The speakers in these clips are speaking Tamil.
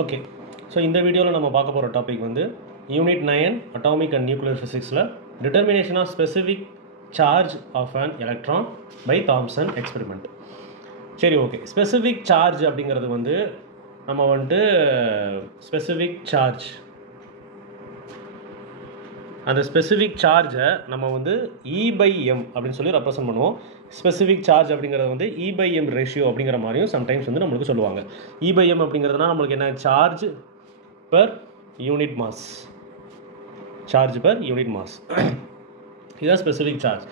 ஓகே. ஸோ இந்த வீடியோவில் நம்ம பார்க்க போகிற டாபிக் வந்து யூனிட் 9 அட்டாமிக் அண்ட் நியூக்ளியர் ஃபிசிக்ஸில் determination of specific charge of an electron by Thomson experiment. சரி, ஓகே. ஸ்பெசிஃபிக் சார்ஜ் அப்படிங்கிறது வந்து நம்ம வந்துட்டு ஸ்பெசிஃபிக் சார்ஜ், அந்த ஸ்பெசிஃபிக் சார்ஜை நம்ம வந்து E/m அப்படின்னு சொல்லி ரெப்ரசன்ட் பண்ணுவோம். ஸ்பெசிஃபிக் சார்ஜ் அப்படிங்கிறது வந்து E/m ரேஷியோ அப்படிங்கிற மாதிரியும் சம்டைம்ஸ் வந்து நம்மளுக்கு சொல்லுவாங்க. E/m அப்படிங்கிறதுனா நம்மளுக்கு என்ன, charge per unit mass, charge per unit mass இதுதான் ஸ்பெசிஃபிக் சார்ஜ்.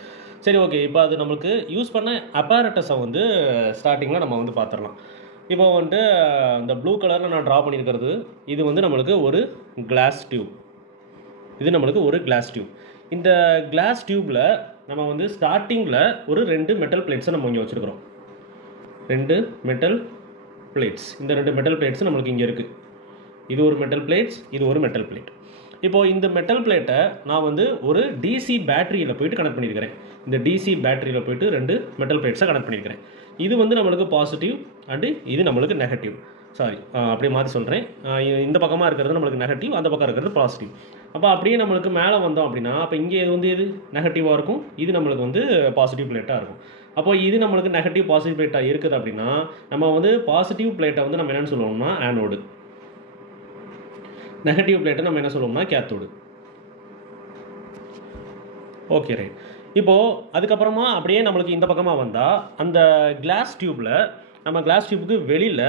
சரி, ஓகே. இப்போ அது நம்மளுக்கு யூஸ் பண்ண அப்பாரட்டஸை வந்து ஸ்டார்டிங்கில் நம்ம வந்து பார்த்துடலாம். இப்போ வந்துட்டு இந்த ப்ளூ கலரில் நான் ட்ரா பண்ணியிருக்கிறது இது வந்து நம்மளுக்கு ஒரு கிளாஸ் டியூப். இது நம்மளுக்கு ஒரு கிளாஸ் டியூப். இந்த கிளாஸ் டியூப்பில் நம்ம வந்து ஸ்டார்டிங்கில் ஒரு 2 மெட்டல் பிளேட்ஸை நம்ம இங்கே வச்சுருக்கிறோம். 2 மெட்டல் பிளேட்ஸ். இந்த 2 மெட்டல் பிளேட்ஸ் நம்மளுக்கு இங்கே இருக்குது. இது ஒரு மெட்டல் பிளேட்ஸ், இது ஒரு மெட்டல் பிளேட். இப்போது இந்த மெட்டல் பிளேட்டை நான் வந்து ஒரு டிசி பேட்டரியில் போயிட்டு கனெக்ட் பண்ணியிருக்கிறேன். இந்த டிசி பேட்டரியில் போயிட்டு 2 மெட்டல் பிளேட்ஸை கனெக்ட் பண்ணியிருக்கிறேன். இது வந்து நம்மளுக்கு பாசிட்டிவ் அண்டு இது நம்மளுக்கு நெகட்டிவ். சாரி, அப்படியே மாற்றி சொல்கிறேன். இந்த பக்கமாக இருக்கிறது நம்மளுக்கு நெகட்டிவ், அந்த பக்கம் இருக்கிறது பாசிட்டிவ். அப்போ அப்படியே நம்மளுக்கு மேலே வந்தோம் அப்படின்னா, அப்போ இங்கே இது வந்து இது நெகட்டிவாக இருக்கும், இது நம்மளுக்கு வந்து பாசிட்டிவ் பிளேட்டாக இருக்கும். அப்போ இது நம்மளுக்கு நெகட்டிவ் பாசிட்டிவ் பிளேட்டாக இருக்குது அப்படின்னா நம்ம வந்து பாசிட்டிவ் பிளேட்டை வந்து நம்ம என்னென்னு சொல்லுவோம்னா ஆனோடு, நெகட்டிவ் பிளேட்டை நம்ம என்ன சொல்லுவோம்னா கேத்தோடு. Okay, right. இப்போது அதுக்கப்புறமா அப்படியே நம்மளுக்கு இந்த பக்கமாக வந்தால் அந்த கிளாஸ் டியூப்பில், நம்ம கிளாஸ் டியூப்புக்கு வெளியில்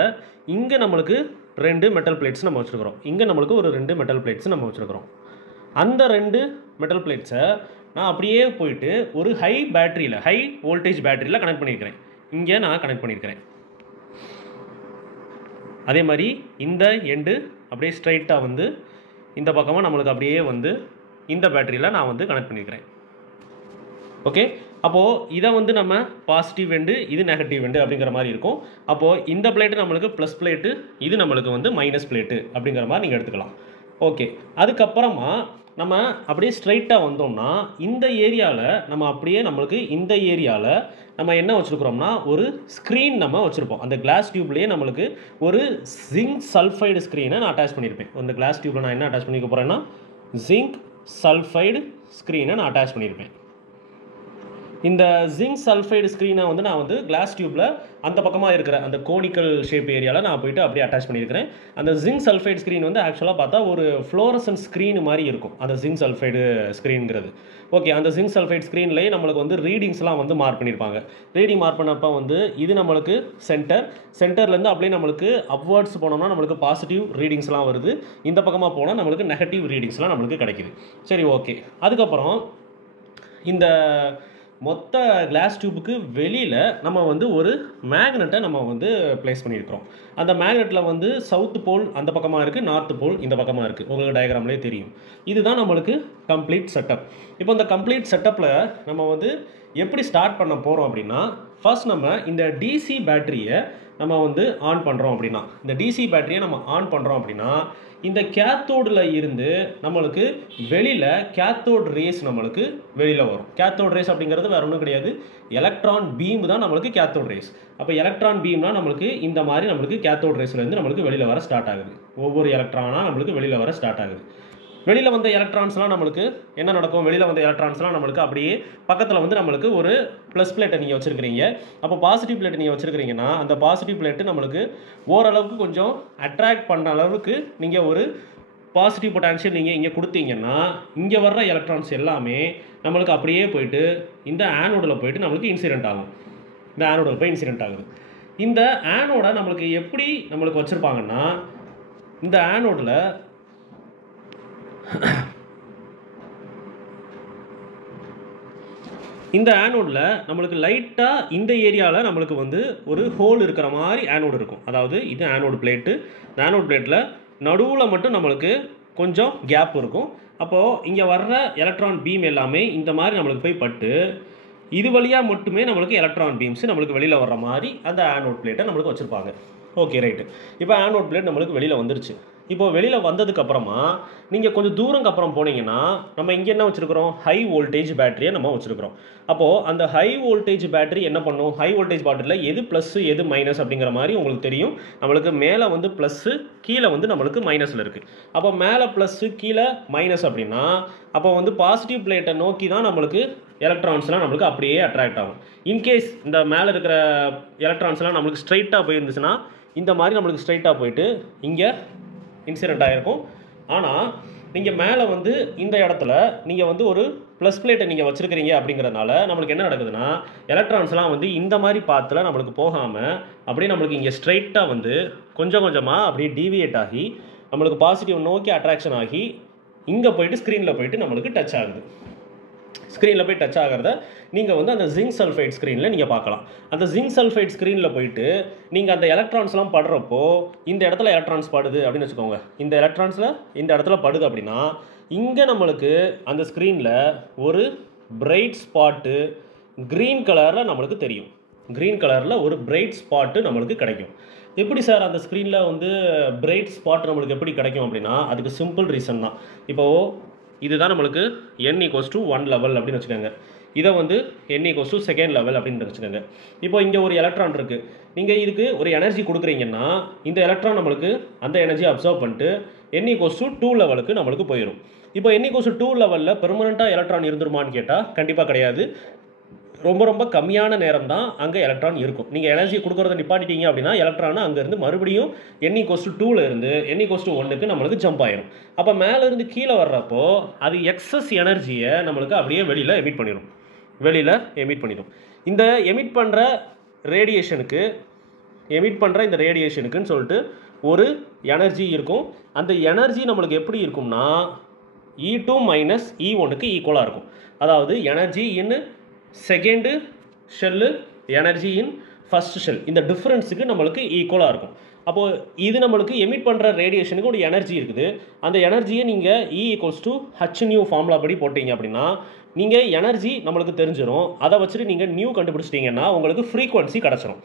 இங்கே நம்மளுக்கு 2 மெட்டல் பிளேட்ஸ் நம்ம வச்சுருக்கிறோம். இங்கே நம்மளுக்கு ஒரு 2 மெட்டல் பிளேட்ஸ் நம்ம வச்சுருக்கிறோம். அந்த 2 மெட்டல் பிளேட்ஸை நான் அப்படியே போயிட்டு ஒரு ஹை பேட்டரியில், ஹை வோல்டேஜ் பேட்டரியில் கனெக்ட் பண்ணியிருக்கிறேன். இங்கே நான் கனெக்ட் பண்ணியிருக்கிறேன். அதே மாதிரி இந்த எண்டு அப்படியே ஸ்ட்ரைட்டாக வந்து இந்த பக்கமாக நம்மளுக்கு அப்படியே வந்து இந்த பேட்டரியில் நான் வந்து கனெக்ட் பண்ணியிருக்கிறேன். ஓகே. அப்போது இதை வந்து நம்ம பாசிட்டிவ் எண்டு, இது நெகட்டிவ் எண்டு அப்படிங்கிற மாதிரி இருக்கும். அப்போது இந்த பிளேட்டு நம்மளுக்கு ப்ளஸ் பிளேட்டு, இது நம்மளுக்கு வந்து மைனஸ் பிளேட்டு அப்படிங்கிற மாதிரி நீங்கள் எடுத்துக்கலாம். ஓகே. அதுக்கப்புறமா நம்ம அப்படியே ஸ்ட்ரைட்டாக வந்தோம்னா இந்த ஏரியாவில் நம்ம அப்படியே நம்மளுக்கு இந்த ஏரியாவில் நம்ம என்ன வச்சுருக்கிறோம்னா ஒரு ஸ்க்ரீன் நம்ம வச்சுருப்போம். அந்த கிளாஸ் டியூப்லேயே நம்மளுக்கு ஒரு ஜிங்க் சல்ஃபைடு ஸ்க்ரீனை நான் அட்டாச் பண்ணியிருப்பேன். அந்த கிளாஸ் டியூப்பில் நான் என்ன அட்டாச் பண்ணிக்க போகிறேன்னா ஜிங்க் சல்ஃபைடு ஸ்க்ரீனை நான் அட்டாச் பண்ணியிருப்பேன். இந்த ஜிங்க் சல்ஃபைடு ஸ்க்ரீனை வந்து நான் வந்து கிளாஸ் டியூப்பில் அந்த பக்கமாக இருக்கிற அந்த கோனிக்கல் ஷேப் ஏரியாவில் நான் போயிட்டு அப்படியே அட்டாச் பண்ணியிருக்கிறேன். அந்த ஜிங்க் சல்ஃபைடு ஸ்க்ரீன் வந்து ஆக்சுவலாக பார்த்தா ஒரு ஃப்ளோரசன்ட் ஸ்க்ரீன் மாதிரி இருக்கும் அந்த ஜிங்க் சல்ஃபைடு ஸ்க்ரீனுங்கிறது. ஓகே. அந்த ஜிங்க் சல்ஃபைடு ஸ்க்ரீன்லேயே நம்மளுக்கு வந்து ரீடிங்ஸ்லாம் வந்து மார்க் பண்ணியிருப்பாங்க. ரீடிங் மார்க் பண்ணப்போ வந்து இது நம்மளுக்கு சென்டர்லேருந்து அப்படியே நம்மளுக்கு அப்வர்ட்ஸ் போனோம்னா நம்மளுக்கு பாசிட்டிவ் ரீடிங்ஸ்லாம் வருது. இந்த பக்கமாக போனால் நம்மளுக்கு நெகட்டிவ் ரீடிங்ஸ்லாம் நம்மளுக்கு கிடைக்கிது. சரி, ஓகே. அதுக்கப்புறம் இந்த மொத்த கிளாஸ் டியூபுக்கு வெளியில் நம்ம வந்து ஒரு மேக்னெட்டை நம்ம வந்து ப்ளேஸ் பண்ணியிருக்கிறோம். அந்த மேக்னெட்டில் வந்து சவுத் போல் அந்த பக்கமாக இருக்குது, நார்த் போல் இந்த பக்கமாக இருக்குது. உங்களுக்கு டயக்ராம்லேயே தெரியும். இதுதான் நம்மளுக்கு கம்ப்ளீட் செட்டப். இப்போ இந்த கம்ப்ளீட் செட்டப்பில் நம்ம வந்து எப்படி ஸ்டார்ட் பண்ண போகிறோம் அப்படின்னா, ஃபர்ஸ்ட் நம்ம இந்த டிசி பேட்டரியை நம்ம வந்து ஆன் பண்ணுறோம் அப்படின்னா, இந்த டிசி பேட்டரியை நம்ம ஆன் பண்ணுறோம் அப்படின்னா இந்த கேத்தோடில் இருந்து நம்மளுக்கு வெளியில் கேத்தோட் ரேஸ் நம்மளுக்கு வெளியில் வரும். கேத்தோட் ரேஸ் அப்படிங்கிறது வேறு ஒன்றும் கிடையாது, எலக்ட்ரான் பீம் தான் நம்மளுக்கு கேத்தோட் ரேஸ். அப்போ எலக்ட்ரான் பீம்னா நம்மளுக்கு இந்த மாதிரி நம்மளுக்கு கேத்தோட் ரேஸ்லேருந்து நம்மளுக்கு வெளியில் வர ஸ்டார்ட் ஆகுது. ஒவ்வொரு எலக்ட்ரானாக நம்மளுக்கு வெளியில் வர ஸ்டார்ட் ஆகுது. வெளியில் வந்த எலக்ட்ரான்ஸ்லாம் நம்மளுக்கு என்ன நடக்கும், வெளியில் வந்த எலக்ட்ரான்ஸ்லாம் நம்மளுக்கு அப்படியே பக்கத்தில் வந்து நம்மளுக்கு ஒரு ப்ளஸ் பிளேட்டை நீங்கள் வச்சுருக்கிறீங்க. அப்போ பாசிட்டிவ் பிளேட்டை நீங்கள் வச்சுருக்கிறீங்கன்னா அந்த பாசிட்டிவ் பிளேட்டு நம்மளுக்கு ஓரளவுக்கு கொஞ்சம் அட்ராக்ட் பண்ணுற அளவுக்கு நீங்கள் ஒரு பாசிட்டிவ் பொட்டான்ஷியல் நீங்கள் இங்கே கொடுத்தீங்கன்னா இங்கே வர்ற எலக்ட்ரான்ஸ் எல்லாமே நம்மளுக்கு அப்படியே போயிட்டு இந்த ஆனோடில் போயிட்டு நம்மளுக்கு இன்சிடென்ட் ஆகும். இந்த ஆனோடில் போய் இன்சிடென்ட் ஆகுது. இந்த ஆனோடை நம்மளுக்கு எப்படி நம்மளுக்கு வச்சுருப்பாங்கன்னா, இந்த ஆனோடில் இந்த ஆனோடில் நம்மளுக்கு லைட்டாக இந்த ஏரியாவில் நம்மளுக்கு வந்து ஒரு ஹோல் இருக்கிற மாதிரி ஆனோடு இருக்கும். அதாவது இது ஆனோடு பிளேட்டு. இந்த ஆனோடு பிளேட்டில் நடுவில் மட்டும் நம்மளுக்கு கொஞ்சம் கேப் இருக்கும். அப்போது இங்கே வர்ற எலக்ட்ரான் பீம் எல்லாமே இந்த மாதிரி நம்மளுக்கு போய் பட்டு இது வழியாக மட்டுமே நம்மளுக்கு எலக்ட்ரான் பீம்ஸ் நம்மளுக்கு வெளியில் வர்ற மாதிரி அந்த ஆனோட் பிளேட்டை நம்மளுக்கு வச்சுருப்பாங்க. Okay, right. இப்போ ஆனோட் பிளேட் நம்மளுக்கு வெளியில் வந்துருச்சு. இப்போ வெளியில் வந்ததுக்கப்புறமா நீங்கள் கொஞ்சம் தூரம் அப்புறம் போனீங்கன்னா நம்ம இங்கே என்ன வச்சுருக்கிறோம், ஹை வோல்டேஜ் பேட்டரியை நம்ம வச்சுருக்கிறோம். அப்போது அந்த ஹை வோல்டேஜ் பேட்டரி என்ன பண்ணும், ஹை வோல்டேஜ் பேட்டரியில் எது ப்ளஸ்ஸு எது மைனஸ் அப்படிங்கிற மாதிரி உங்களுக்கு தெரியும். நம்மளுக்கு மேலே வந்து ப்ளஸ்ஸு, கீழே வந்து நம்மளுக்கு மைனஸில் இருக்குது. அப்போ மேலே ப்ளஸ்ஸு கீழே மைனஸ் அப்படின்னா அப்போ வந்து பாசிட்டிவ் பிளேட்டை நோக்கி தான் நம்மளுக்கு எலக்ட்ரான்ஸ்லாம் நம்மளுக்கு அப்படியே அட்ராக்ட் ஆகும். இன்கேஸ் இந்த மேலே இருக்கிற எலக்ட்ரான்ஸ்லாம் நம்மளுக்கு ஸ்ட்ரைட்டாக போயிருந்துச்சுன்னா இந்த மாதிரி நம்மளுக்கு ஸ்ட்ரைட்டாக போயிட்டு இங்கே இன்சிடென்ட் ஆகிருக்கும். ஆனால் நீங்கள் மேலே வந்து இந்த இடத்துல நீங்கள் வந்து ஒரு ப்ளஸ் பிளேட்டை நீங்கள் வச்சுருக்கிறீங்க அப்படிங்கிறதுனால நம்மளுக்கு என்ன நடக்குதுன்னா எலக்ட்ரான்ஸ்லாம் வந்து இந்த மாதிரி பாத்தில் நம்மளுக்கு போகாமல் அப்படியே நம்மளுக்கு இங்கே ஸ்ட்ரைட்டாக வந்து கொஞ்சம் கொஞ்சமாக அப்படியே டீவியேட் ஆகி நம்மளுக்கு பாசிட்டிவ் நோக்கி அட்ராக்ஷன் ஆகி இங்கே போயிட்டு ஸ்க்ரீனில் போயிட்டு நம்மளுக்கு டச் ஆகுது. ஸ்க்ரீனில் போய் டச் ஆகிறத நீங்கள் வந்து அந்த ஜிங்க் சல்ஃபைட் ஸ்க்ரீனில் நீங்கள் பார்க்கலாம். அந்த ஜிங்க் சல்ஃபைட் ஸ்க்ரீனில் போயிட்டு நீங்கள் அந்த எலக்ட்ரான்ஸ்லாம் படுறப்போ இந்த இடத்துல எலக்ட்ரான்ஸ் படுது அப்படின்னு வச்சுக்கோங்க. இந்த எலக்ட்ரான்ஸில் இந்த இடத்துல படுது அப்படின்னா இங்கே நம்மளுக்கு அந்த ஸ்க்ரீனில் ஒரு பிரைட் ஸ்பாட்டு க்ரீன் கலரில் நம்மளுக்கு தெரியும். க்ரீன் கலரில் ஒரு பிரைட் ஸ்பாட்டு நம்மளுக்கு கிடைக்கும். எப்படி சார் அந்த ஸ்க்ரீனில் வந்து பிரைட் ஸ்பாட் நம்மளுக்கு எப்படி கிடைக்கும் அப்படின்னா அதுக்கு சிம்பிள் ரீசன் தான். இப்போது இதுதான் நம்மளுக்கு n = 1 லெவல் அப்படின்னு வச்சுக்கோங்க. இதை வந்து n = 2nd லெவல் அப்படின்னு வச்சுக்கோங்க. இப்போ இங்கே ஒரு எலக்ட்ரான் இருக்குது. நீங்கள் இதுக்கு ஒரு எனர்ஜி கொடுக்குறீங்கன்னா இந்த எலக்ட்ரான் நம்மளுக்கு அந்த எனர்ஜி அப்சர்வ் பண்ணிட்டு n = 2 லெவலுக்கு நம்மளுக்கு போயிடும். இப்போ n = 2 லெவலில் பெர்மனண்ட்டாக எலக்ட்ரான் இருந்துருமான்னு கேட்டால் கண்டிப்பாக கிடையாது. ரொம்ப ரொம்ப கம்மியான நேரம் தான் அங்கே எலக்ட்ரான் இருக்கும். நீங்கள் எனர்ஜி கொடுக்குறத நிப்பாட்டிட்டீங்க அப்படின்னா எலக்ட்ரானை அங்கேருந்து மறுபடியும் n = 2 இருந்து n = 1க்கு நம்மளுக்கு ஜம்ப் ஆயிடும். அப்போ மேலேருந்து கீழே வர்றப்போ அது எக்ஸஸ் எனர்ஜியை நம்மளுக்கு அப்படியே வெளியில் எமிட் பண்ணிடும். இந்த எமிட் பண்ணுற ரேடியேஷனுக்குன்னு சொல்லிட்டு ஒரு எனர்ஜி இருக்கும். அந்த எனர்ஜி நம்மளுக்கு எப்படி இருக்கும்னா E2 - E1க்கு ஈக்குவலாக இருக்கும். அதாவது energy in second shell, energy in first shell, இந்த டிஃப்ரென்ஸுக்கு நம்மளுக்கு ஈக்குவலாக இருக்கும். அப்போது இது நம்மளுக்கு எமிட் பண்ணுற ரேடியேஷனுக்கு ஒரு எனர்ஜி இருக்குது. அந்த எனர்ஜியை நீங்கள் E = hν ஃபார்முலா படி போட்டிங்க அப்படின்னா நீங்கள் எனர்ஜி நம்மளுக்கு தெரிஞ்சிடும். அதை வச்சுட்டு நீங்கள் நியூ கண்டுபிடிச்சிட்டிங்கன்னா உங்களுக்கு ஃப்ரீக்வன்சி கிடச்சிரும்.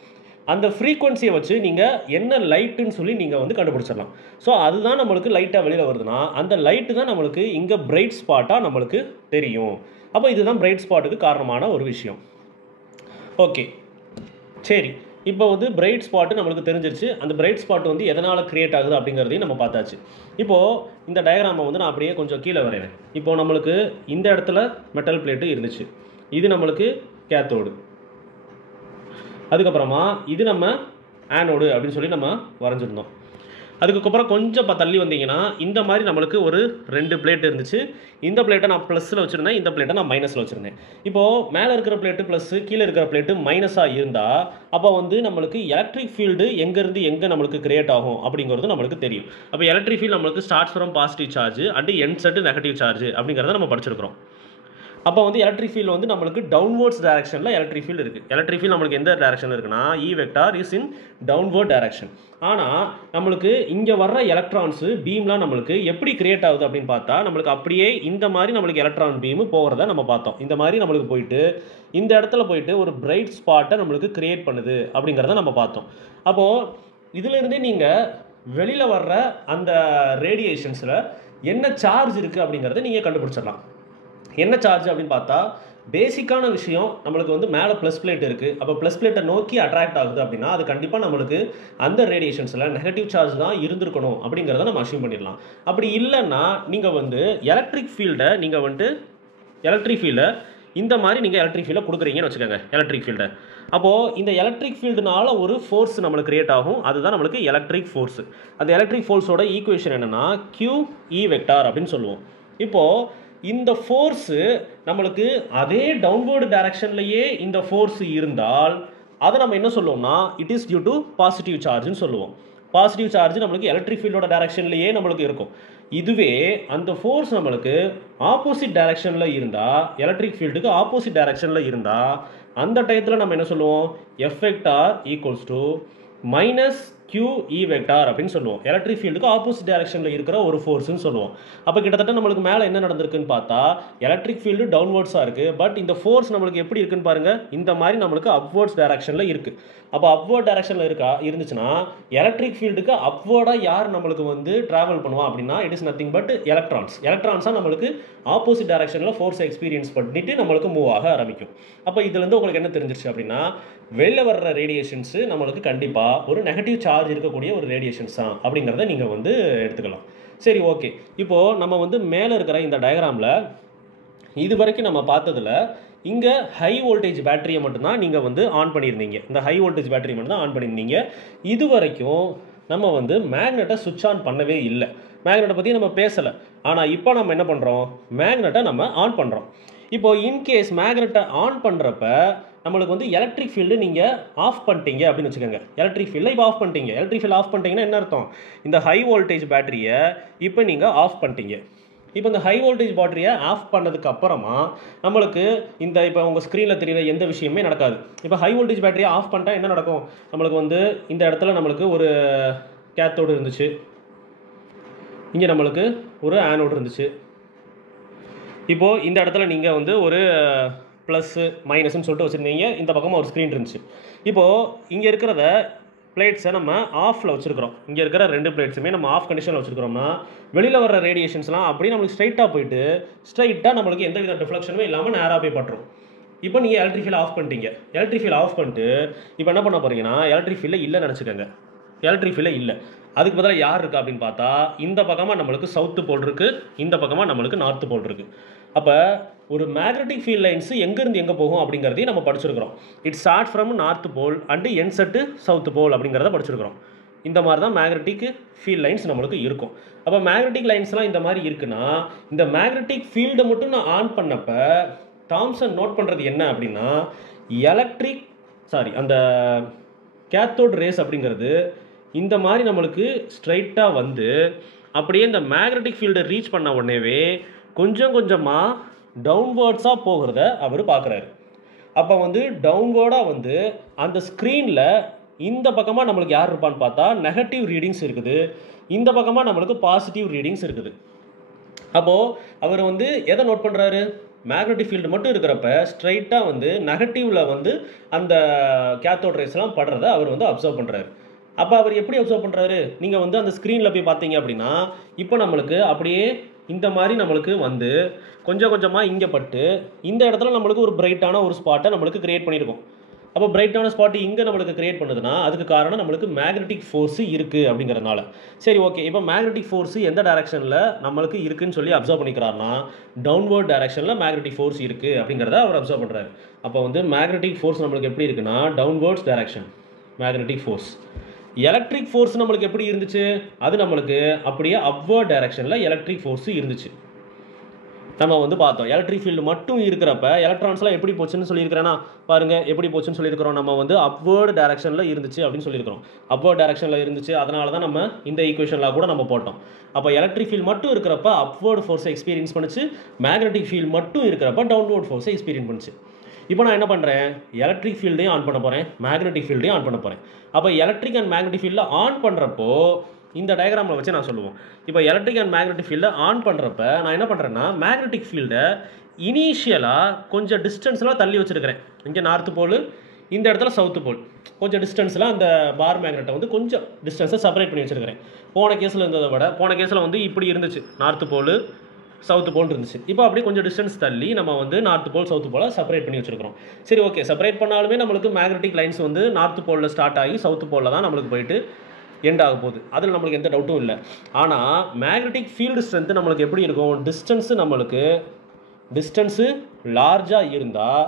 அந்த ஃப்ரீக்வன்சியை வச்சு நீங்கள் என்ன லைட்டுன்னு சொல்லி நீங்கள் வந்து கண்டுபிடிச்சிடலாம். ஸோ அதுதான் நம்மளுக்கு லைட்டாக வெளியில் வருதுன்னா அந்த லைட்டு தான் நம்மளுக்கு இங்கே பிரைட் ஸ்பாட்டாக நம்மளுக்கு தெரியும். அப்போ இதுதான் பிரைட் ஸ்பாட்டுக்கு காரணமான ஒரு விஷயம். ஓகே, சரி. இப்போ வந்து பிரைட் ஸ்பாட்டு நம்மளுக்கு தெரிஞ்சிருச்சு. அந்த பிரைட் ஸ்பாட் வந்து எதனால் கிரியேட் ஆகுது அப்படிங்கிறதையும் நம்ம பார்த்தாச்சு. இப்போது இந்த டயக்ராமை வந்து நான் அப்படியே கொஞ்சம் கீழே வரைகிறேன். இப்போது நம்மளுக்கு இந்த இடத்துல மெட்டல் பிளேட்டு இருந்துச்சு. இது நம்மளுக்கு கேத்தோடு. அதுக்கப்புறமா இது நம்ம ஆனோடு அப்படின்னு சொல்லி நம்ம வரைஞ்சிருந்தோம். அதுக்கப்புறம் கொஞ்சம் தள்ளி வந்தீங்கன்னா இந்த மாதிரி நம்மளுக்கு ஒரு 2 பிளேட் இருந்துச்சு. இந்த பிளேட்டை நான் ப்ளஸில் வச்சுருந்தேன், இந்த பிளேட்டை நான் மைனஸில் வச்சுருந்தேன். இப்போது மேலே இருக்கிற பிளேட்டு ப்ளஸ்ஸு, கீழே இருக்கிற பிளேட்டு மைனஸாக இருந்தால் அப்போ வந்து நம்மளுக்கு எலக்ட்ரிக் ஃபீல்டு எங்கேருந்து எங்கே நம்மளுக்கு கிரியேட் ஆகும் அப்படிங்கிறது நம்மளுக்கு தெரியும். அப்போ எலக்ட்ரிக் ஃபீல்டு நம்மளுக்கு starts from positive charge and end set negative charge அப்படிங்கிறத நம்ம படிச்சிருக்கிறோம். அப்போ வந்து எலக்ட்ரிக் ஃபீல்டு வந்து நம்மளுக்கு டவுன்வர்ட்ஸ் டைரக்ஷனில் எலக்ட்ரிக் ஃபீல்டு இருக்குது. எலக்ட்ரிக் ஃபீல்டு நம்மளுக்கு எந்த டைரக்ஷனில் இருக்குன்னா E vector is in downward direction. ஆனால் நம்மளுக்கு இங்கே வர்ற எலக்ட்ரான்ஸு பீம்லாம் நம்மளுக்கு எப்படி கிரியேட் ஆகுது அப்படின்னு பார்த்தா நம்மளுக்கு அப்படியே இந்த மாதிரி நம்மளுக்கு எலக்ட்ரான் பீமு போகிறத நம்ம பார்த்தோம். இந்த மாதிரி நம்மளுக்கு போயிட்டு இந்த இடத்துல போயிட்டு ஒரு பிரைட் ஸ்பாட்டை நம்மளுக்கு கிரியேட் பண்ணுது அப்படிங்கிறத நம்ம பார்த்தோம். அப்போது இதிலிருந்தே நீங்கள் வெளியில் வர்ற அந்த ரேடியேஷன்ஸில் என்ன சார்ஜ் இருக்குது அப்படிங்கிறத நீங்கள் கண்டுபிடிச்சிடலாம். என்ன சார்ஜ் அப்படின்னு பார்த்தா பேசிக்கான விஷயம் நம்மளுக்கு வந்து மேலே ப்ளஸ் பிளேட் இருக்குது. அப்போ ப்ளஸ் பிளேட்டை நோக்கி அட்ராக்ட் ஆகுது அப்படின்னா அது கண்டிப்பாக நம்மளுக்கு அந்த ரேடியேஷன்ஸில் நெகட்டிவ் சார்ஜ் தான் இருந்திருக்கணும் அப்படிங்கிறத நம்ம அஷ்யூம் பண்ணிடலாம். அப்படி இல்லைன்னா நீங்கள் வந்து எலக்ட்ரிக் ஃபீல்டை இந்த மாதிரி நீங்கள் எலக்ட்ரிக் ஃபீல்டை கொடுக்குறீங்கன்னு வச்சுக்கோங்க. எலக்ட்ரிக் ஃபீல்டை அப்போது இந்த எலக்ட்ரிக் ஃபீல்டுனால ஒரு ஃபோர்ஸ் நம்மளுக்கு கிரியேட் ஆகும். அதுதான் நம்மளுக்கு எலக்ட்ரிக் ஃபோர்ஸு. அந்த எலக்ட்ரிக் ஃபோர்ஸோட ஈக்குவேஷன் என்னென்னா QE வெக்டார் அப்படின்னு சொல்லுவோம். இப்போது இந்த ஃபோர்ஸு நம்மளுக்கு அதே டவுன்வர்டு டைரக்ஷன்லையே இந்த ஃபோர்ஸ் இருந்தால் அதை நம்ம என்ன சொல்லுவோம்னா it is due to positive சார்ஜ்னு சொல்லுவோம். பாசிட்டிவ் சார்ஜ் நம்மளுக்கு எலக்ட்ரிக் ஃபீல்டோட டைரக்ஷன்லையே நம்மளுக்கு இருக்கும். இதுவே அந்த ஃபோர்ஸ் நம்மளுக்கு ஆப்போசிட் டைரக்ஷனில் இருந்தால், எலக்ட்ரிக் ஃபீல்டுக்கு ஆப்போசிட் டைரக்ஷனில் இருந்தால் அந்த டயத்தில் நம்ம என்ன சொல்லுவோம், F vector equals to QE vector அப்படின்னு சொல்லுவோம். எலக்ட்ரிக் ஃபீல்டுக்கு ஆப்போசிட் டைரக்ஷனில் இருக்கிற ஒரு ஃபோர்ஸ்னு சொல்லுவோம். அப்போ கிட்டத்தட்ட நம்மளுக்கு மேலே என்ன நடந்திருக்குன்னு பார்த்தா எலக்ட்ரிக் ஃபீல்டு டவுன்வர்ட்ஸாக இருக்குது. பட் இந்த ஃபோர்ஸ் நம்மளுக்கு எப்படி இருக்குன்னு பாருங்கள், இந்த மாதிரி நம்மளுக்கு அப்வர்ட்ஸ் டைரக்ஷனில் இருக்குது. அப்போ அப்வர்ட் டைரக்ஷனில் இருந்துச்சுன்னா எலக்ட்ரிக் ஃபீல்டுக்கு அப்வர்டாக யார் நம்மளுக்கு வந்து ட்ராவல் பண்ணுவோம் அப்படின்னா இட் இஸ் நத்திங் பட் எலக்ட்ரான்ஸாக நம்மளுக்கு ஆப்போசிட் டைரக்ஷனில் ஃபோர்ஸை எக்ஸ்பீரியன்ஸ் பண்ணிட்டு நம்மளுக்கு மூவ் ஆக ஆரம்பிக்கும். அப்போ இதுலேருந்து உங்களுக்கு என்ன தெரிஞ்சிருச்சு அப்படின்னா வெளில வர்ற ரேடியேஷன்ஸு நம்மளுக்கு கண்டிப்பாக ஒரு நெகட்டிவ் சார்ஜ் இருக்கக்கூடிய ஒரு ரேடியேஷன்ஸ் தான் அப்படிங்கிறத நீங்கள் வந்து எடுத்துக்கலாம். சரி, ஓகே. இப்போது நம்ம வந்து மேலே இருக்கிற இந்த டயக்ராமில் இது வரைக்கும் நம்ம பார்த்ததில் இங்கே ஹை வோல்டேஜ் பேட்டரியை மட்டும்தான் நீங்கள் வந்து ஆன் பண்ணியிருந்தீங்க. இந்த ஹை வோல்டேஜ் பேட்டரி மட்டும்தான் ஆன் பண்ணியிருந்தீங்க. இது வரைக்கும் நம்ம வந்து மேக்னெட்டை சுவிட்ச் ஆன் பண்ணவே இல்லை. மேக்னெட்டை பற்றி நம்ம பேசலை. ஆனால் இப்போ நம்ம என்ன பண்ணுறோம், மேக்னெட்டை நம்ம ஆன் பண்ணுறோம். இப்போது இன்கேஸ் மேக்னெட்டை ஆன் பண்ணுறப்ப நம்மளுக்கு வந்து எலக்ட்ரிக் ஃபீல்டு நீங்கள் ஆஃப் பண்ணிட்டீங்க அப்படின்னு வச்சுக்கோங்க. எலக்ட்ரிக் ஃபீல்டை இப்போ ஆஃப் பண்ணிட்டீங்க. எலக்ட்ரிக் ஃபீல்டு ஆஃப் பண்ணிட்டீங்கன்னா என்ன அர்த்தம், இந்த ஹை வோல்டேஜ் பேட்டரியை இப்போ நீங்கள் ஆஃப் பண்ணிட்டீங்க. இப்போ இந்த ஹை வோல்டேஜ் பேட்டரியை ஆஃப் பண்ணதுக்கு அப்புறமா நம்மளுக்கு இந்த இப்போ உங்கள் ஸ்க்ரீனில் தெரியுற எந்த விஷயமே நடக்காது. இப்போ ஹை வோல்டேஜ் பேட்டரியை ஆஃப் பண்ணிட்டா என்ன நடக்கும், நம்மளுக்கு வந்து இந்த இடத்துல நம்மளுக்கு ஒரு கேத்தோடு இருந்துச்சு, இங்கே நம்மளுக்கு ஒரு ஆனோடு இருந்துச்சு. இப்போது இந்த இடத்துல நீங்கள் வந்து ஒரு ப்ளஸ்ஸு மைனஸ்ன்னு சொல்லிட்டு வச்சுருந்தீங்க. இந்த பக்கமாக ஒரு ஸ்க்ரீன் இருந்துச்சு. இப்போது இங்கே இருக்கிறத பிளேட்ஸை நம்ம ஆஃபில் வச்சுருக்கிறோம். இங்கே இருக்கிற 2 பிளேட்ஸுமே நம்ம ஆஃப் கண்டிஷனில் வச்சுருக்கிறோம்னா வெளியில் வர ரேடியேஷன்ஸ்லாம் அப்படியே நம்மளுக்கு ஸ்ட்ரைட்டாக போயிட்டு ஸ்ட்ரைட்டாக நம்மளுக்கு எந்த வித டிஃப்ளெக்ஷனுமே இல்லாமல் நேராக போய் பட்டுரும். இப்போ நீங்கள் எலக்ட்ரிக் ஃபீல்டு ஆஃப் பண்ணிட்டீங்க. எலக்ட்ரிக் ஃபீல்டு ஆஃப் பண்ணிட்டு இப்போ என்ன பண்ண போகிறீங்கன்னா எலக்ட்ரிக் ஃபீல்டு இல்லைன்னு நினச்சிக்கோங்க. எலக்ட்ரிக் ஃபீல்டு இல்லை. அதுக்கு பதிலாக யார் இருக்கா அப்படின்னு பார்த்தா இந்த பக்கமாக நம்மளுக்கு சவுத்து போல் இருக்குது, இந்த பக்கமாக நம்மளுக்கு நார்த்து போல் இருக்குது. அப்போ ஒரு மேக்னெட்டிக் ஃபீல்ட் லைன்ஸு எங்கேருந்து எங்கே போகும் அப்படிங்கிறதையும் நம்ம படிச்சிருக்கிறோம். It start from north pole and என் செட்டு சவுத் போல் அப்படிங்கிறத படிச்சிருக்கிறோம். இந்த மாதிரி தான் மேக்னெட்டிக் ஃபீல்ட் லைன்ஸ் நம்மளுக்கு இருக்கும். அப்போ மேக்னெட்டிக் லைன்ஸ்லாம் இந்த மாதிரி இருக்குன்னா இந்த மேக்னெட்டிக் ஃபீல்டை மட்டும் நான் ஆன் பண்ணப்போ தாம்சன் நோட் பண்ணுறது என்ன அப்படின்னா அந்த கேத்தோட் ரேஸ் அப்படிங்கிறது இந்த மாதிரி நம்மளுக்கு ஸ்ட்ரைட்டாக வந்து அப்படியே இந்த மேக்னெட்டிக் ஃபீல்டை ரீச் பண்ண உடனேவே கொஞ்சம் கொஞ்சமாக டவுன்வேர்ட்ஸாக போகிறத அவர் பார்க்குறாரு. அப்போ வந்து டவுன்வேர்டாக வந்து அந்த ஸ்க்ரீனில் இந்த பக்கமாக நம்மளுக்கு யார் இருப்பான்னு பார்த்தா நெகட்டிவ் ரீடிங்ஸ் இருக்குது, இந்த பக்கமாக நம்மளுக்கு பாசிட்டிவ் ரீடிங்ஸ் இருக்குது. அப்போது அவர் வந்து எதை நோட் பண்ணுறாரு, மேக்னெட்டிக் ஃபீல்டு மட்டும் இருக்கிறப்ப ஸ்ட்ரைட்டாக வந்து நெகட்டிவில் வந்து அந்த கேத்தோட் ரேஸ்லாம் படுறத அவர் வந்து அப்சர்வ் பண்ணுறாரு. அப்போ அவர் எப்படி அப்சர்வ் பண்ணுறாரு, நீங்கள் வந்து அந்த ஸ்க்ரீனில் போய் பார்த்தீங்க அப்படின்னா இப்போ நம்மளுக்கு அப்படியே இந்த மாதிரி நம்மளுக்கு வந்து கொஞ்சம் கொஞ்சமாக இங்கே பட்டு இந்த இடத்துல நம்மளுக்கு ஒரு பிரைட்டான ஒரு ஸ்பாட்டை நம்மளுக்கு கிரியேட் பண்ணியிருக்கோம். அப்போ பிரைட்டான ஸ்பாட்டு இங்கே நம்மளுக்கு கிரியேட் பண்ணுதுன்னா அதுக்கு காரணம் நம்மளுக்கு மேக்னெட்டிக் ஃபோர்ஸு இருக்குது அப்படிங்கிறதுனால. சரி, ஓகே. இப்போ மேக்னெட்டிக் ஃபோர்ஸு எந்த டைரக்ஷனில் நம்மளுக்கு இருக்குதுன்னு சொல்லி அப்சர்வ் பண்ணிக்கிறாருன்னா டவுன்வர்ட் டைரக்ஷனில் மேக்னெட்டிக் ஃபோர்ஸ் இருக்குது அப்படிங்கிறத அவர் அப்சர்வ் பண்ணுறாரு. அப்போ வந்து மேக்னெட்டிக் ஃபோர்ஸ் நம்மளுக்கு எப்படி இருக்குன்னா downwards direction magnetic force. Electric force நம்மளுக்கு எப்படி இருந்துச்சு, அது நம்மளுக்கு அப்படியே அப்வர்ட் டைரக்ஷனில் எலக்ட்ரிக் ஃபோர்ஸு இருந்துச்சு. நம்ம வந்து பார்த்தோம் எலக்ட்ரிக் ஃபீல்டு மட்டும் இருக்கிறப்ப எலக்ட்ரான்ஸ்லாம் எப்படி போச்சுன்னு சொல்லியிருக்கிறேன்னா பாருங்கள் எப்படி போச்சுன்னு சொல்லியிருக்கிறோம். நம்ம வந்து அப்வர்டு டைரக்ஷனில் இருந்துச்சு அப்படின்னு சொல்லியிருக்கிறோம். அப்வர்ட் டைரக்ஷனில் இருந்துச்சு, அதனால தான் நம்ம இந்த ஈக்குவேஷனில் கூட நம்ம போட்டோம். அப்போ எலக்ட்ரிக் ஃபீல்டு மட்டும் இருக்கிறப்ப அப்வர்டு ஃபோர்ஸை எக்ஸ்பீரியன்ஸ் பண்ணிச்சு, மேக்னெட்டிக் ஃபீல்டு மட்டும் இருக்கிறப்ப டவுன்வர்ட் ஃபோர்ஸை எக்ஸ்பீரியன்ஸ் பண்ணிச்சு. இப்போ நான் என்ன பண்ணுறேன், எலக்ட்ரிக் ஃபீல்டையும் ஆன் பண்ண போகிறேன், மேக்னெட்டிக் ஃபீல்டையும் ஆன் பண்ண போகிறேன். அப்போ எலக்ட்ரிக் அண்ட் மேக்னெட்டிக் ஃபீல்டில் ஆன் பண்ணுறப்போ இந்த டயக்ராமில் வச்சு நான் சொல்லுவோம். இப்போ எலக்ட்ரிக் அண்ட் மேக்னெட்டிக் ஃபீல்டை ஆன் பண்ணுறப்ப நான் என்ன பண்ணுறேன்னா மேக்னெட்டிக் ஃபீல்டை இனிஷியலாக கொஞ்சம் டிஸ்டன்ஸ்லாம் தள்ளி வச்சுருக்கிறேன். இங்கே நார்த்து போல், இந்த இடத்துல சவுத்து போல், கொஞ்சம் டிஸ்டன்ஸில் அந்த பார் மேக்னெட்டை வந்து கொஞ்சம் டிஸ்டன்ஸை செப்பரேட் பண்ணி வச்சுருக்கிறேன். போன கேஸில் இருந்ததை விட போன கேஸில் வந்து இப்படி இருந்துச்சு, நார்த்து போல் சவுத்து போல் இருந்துச்சு. இப்போ அப்படியே கொஞ்சம் டிஸ்டன்ஸ் தள்ளி நம்ம வந்து north pole south pole separate பண்ணி வச்சுருக்கிறோம். சரி, ஓகே. செப்பரேட் பண்ணாலுமே நம்மளுக்கு மேக்னெட்டிக் லைன்ஸ் வந்து நார்த்து போலில் ஸ்டார்ட் ஆகி சவுத்து போலில் தான் நம்மளுக்கு போயிட்டு எண்ட் ஆக போகுது. அதில் நம்மளுக்கு எந்த டவுட்டும் இல்லை. ஆனால் மேக்னெட்டிக் ஃபீல்டு ஸ்ட்ரென்த்து நம்மளுக்கு எப்படி இருக்கும், டிஸ்டன்ஸு லார்ஜாக இருந்தால்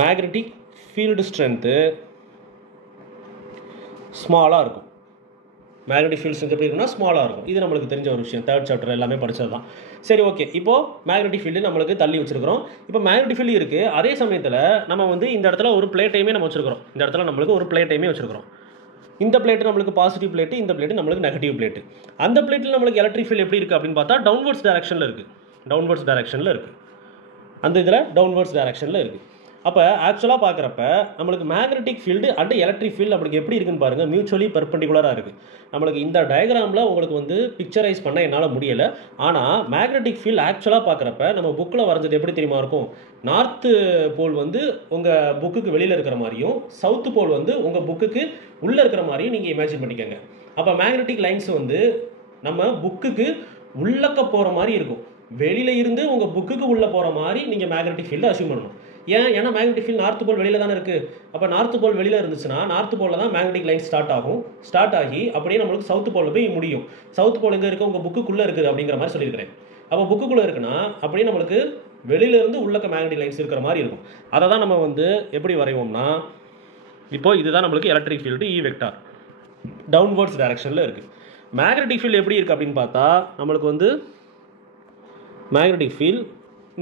மேக்னெட்டிக் ஃபீல்டு ஸ்ட்ரென்த்து ஸ்மாலாக இருக்கும். மேக்னெட்டிக் ஃபீல்ட் ஸ்ட்ரென்த் எப்படி இருக்குன்னா ஸ்மாலாக இருக்கும். இது நம்மளுக்கு தெரிஞ்ச ஒரு விஷயம், 3rd சாப்டர் எல்லாமே படித்தது தான். சரி, ஓகே. இப்போது மேக்னெட்டிக் ஃபீல்டு நம்மளுக்கு தள்ளி வச்சுருக்கிறோம். இப்போ மேக்னெட்டிக் ஃபீல்டு இருக்குது, அதே சமயத்தில் நம்ம வந்து இந்த இடத்துல ஒரு பிளேட்டையுமே நம்ம வச்சுருக்கிறோம். இந்த இடத்துல நம்மளுக்கு ஒரு பிளேட்டையுமே வச்சுருக்கிறோம். இந்த பிளேட்டு நம்மளுக்கு பாசிட்டிவ் பிளேட்டு, இந்த பிளேட்டு நம்மளுக்கு நெகட்டிவ் பிளேட்டு. அந்த பிளேட்டில் நம்மளுக்கு எலக்ட்ரிக் ஃபீல்டு எப்படி இருக்குது அப்படின்னு பார்த்தா டவுன்வர்ட்ஸ் டைரக்ஷனில் இருக்குது. அந்த இதில் டவுன்வர்ட்ஸ் டைரக்ஷனில் இருக்குது. அப்போ ஆக்சுவலாக பார்க்குறப்ப நம்மளுக்கு magnetic field and electric field நம்மளுக்கு எப்படி இருக்குன்னு பாருங்கள், மியூச்சுவலி பெர்பெண்டிகுலராக இருக்குது. நம்மளுக்கு இந்த டயக்ராமில் உங்களுக்கு வந்து பிக்சரைஸ் பண்ண என்னால் முடியலை. ஆனால் மேக்னெட்டிக் ஃபீல்டு ஆக்சுவலாக பார்க்குறப்ப நம்ம புக்கில் வரைஞ்சது எப்படி தெரியுமா இருக்கும், நார்த்து போல் வந்து உங்கள் புக்குக்கு வெளியில் இருக்கிற மாதிரியும் சவுத்து போல் வந்து உங்கள் புக்குக்கு உள்ளே இருக்கிற மாதிரியும் நீங்கள் இமேஜின் பண்ணிக்கோங்க. அப்போ மேக்னெட்டிக் லைன்ஸ் வந்து நம்ம புக்குக்கு உள்ளக்க போகிற மாதிரி இருக்கும். வெளியில் இருந்து உங்கள் புக்குக்கு உள்ளே போகிற மாதிரி நீங்கள் மேக்னெட்டிக் ஃபீல்டு அசியூம் பண்ணணும். ஏன்னா மேக்னெட்டிக் ஃபீல்டு நார்த் போல் வெளியில் தானே இருக்குது. அப்போ நார்த் போல் வெளியில் இருந்துச்சுன்னா நார்த் போலில் தான் மேக்னெட்டிக் லைன் ஸ்டார்ட் ஆகி அப்படியே நம்மளுக்கு சவுத் போலில் போய் முடியும். சவுத் போல் எங்கே இருக்குது, உங்கள் புக்குக்குள்ளே இருக்குது அப்படிங்கிற மாதிரி சொல்லியிருக்கிறேன். அப்போ புக்குக்குள்ளே இருக்குன்னா அப்படியே நம்மளுக்கு வெளியிலேருந்து உள்ளக்க மேக்னெட்டிக் லைன்ஸ் இருக்கிற மாதிரி இருக்கும். அதை தான் நம்ம வந்து எப்படி வரைவோம்னா, இப்போது இதுதான் நம்மளுக்கு எலக்ட்ரிக் ஃபீல்டு இ வெக்டார் டவுன்வர்ட்ஸ் டைரக்ஷனில் இருக்குது. மேக்னெட்டிக் ஃபீல்டு எப்படி இருக்குது அப்படின்னு பார்த்தா, நம்மளுக்கு வந்து மேக்னெட்டிக் ஃபீல்டு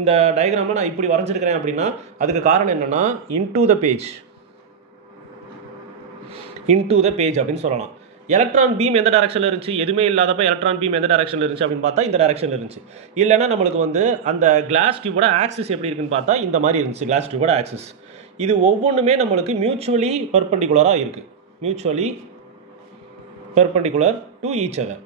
இந்த டயக்ராமில் நான் இப்படி வரைஞ்சிருக்கிறேன் அப்படின்னா அதுக்கு காரணம் என்னென்னா இன்டு த பேஜ் அப்படின்னு சொல்லலாம். எலக்ட்ரான் பீம் எந்த டைரக்ஷனில் இருந்துச்சு, எதுவுமே இல்லாதப்ப எலக்ட்ரான் பீம் எந்த டைரக்ஷனில் இருந்துச்சு அப்படின்னு பார்த்தா இந்த டைரக்ஷனில் இருந்துச்சு. இல்லைன்னா நம்மளுக்கு வந்து அந்த கிளாஸ் டியூபோட ஆக்சிஸ் எப்படி இருக்குன்னு பார்த்தா இந்த மாதிரி இருந்துச்சு. கிளாஸ் டியூபோட ஆக்சிஸ் இது ஒவ்வொன்றுமே நம்மளுக்கு மியூச்சுவலி பெர்பெண்டிகுலராக இருக்குது. Mutually perpendicular to each other.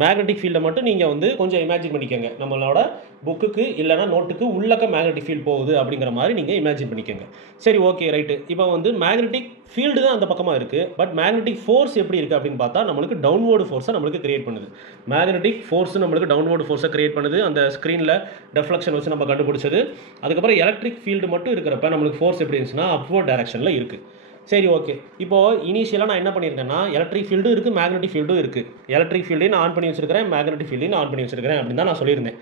Magnetic ஃபீல்டை மட்டும் நீங்கள் வந்து கொஞ்சம் இமேஜின் பண்ணிக்கோங்க. நம்மளோட புக்குக்கு இல்லைனா நோட்டுக்கு உள்ளக்க மேக்னெட்டிக் ஃபீல்டு போகுது அப்படிங்கிற மாதிரி நீங்கள் இமேஜின் பண்ணிக்கோங்க. சரி, ஓகே, ரைட்டு. இப்போ வந்து மேக்னெட்டிக் ஃபீல்டு தான் அந்த பக்கமாக இருக்குது. பட் மேக்னெட்டிக் ஃபோர்ஸ் எப்படி இருக்குது அப்படின்னு பார்த்தா நம்மளுக்கு டவுன்வோர்டு ஃபோர்ஸை நம்மளுக்கு கிரியேட் பண்ணுது. மேக்னெட்டிக் ஃபோர்ஸ் நம்மளுக்கு டவுன்வோர்டு ஃபோர்ஸை கிரியேட் பண்ணுது. அந்த ஸ்க்ரீனில் டெஃப்ளெக்ஷன் வச்சு நம்ம கண்டுபிடிச்சது. அதுக்கப்புறம் எலக்ட்ரிக் ஃபீல்டு மட்டும் இருக்கிறப்ப நம்மளுக்கு ஃபோர்ஸ் எப்படி இருந்துச்சுன்னா அப்வர்ட் டைரக்ஷனில் இருக்குது. சரி, ஓகே. இப்போது இனிஷியலாக நான் என்ன பண்ணியிருக்கேன்னா எலக்ட்ரிக் ஃபீல்டும் இருக்குது, மேக்னெட்டிக் ஃபீல்டும் இருக்குது. எலக்ட்ரிக் ஃபீல்டையும் நான் ஆன் பண்ணி வச்சிருக்கிறேன், மேக்னெட்டிக் ஃபீல்டையும் நான் ஆன் பண்ணி வச்சிருக்கிறேன் அப்படின்னு தான் நான் சொல்லியிருந்தேன்.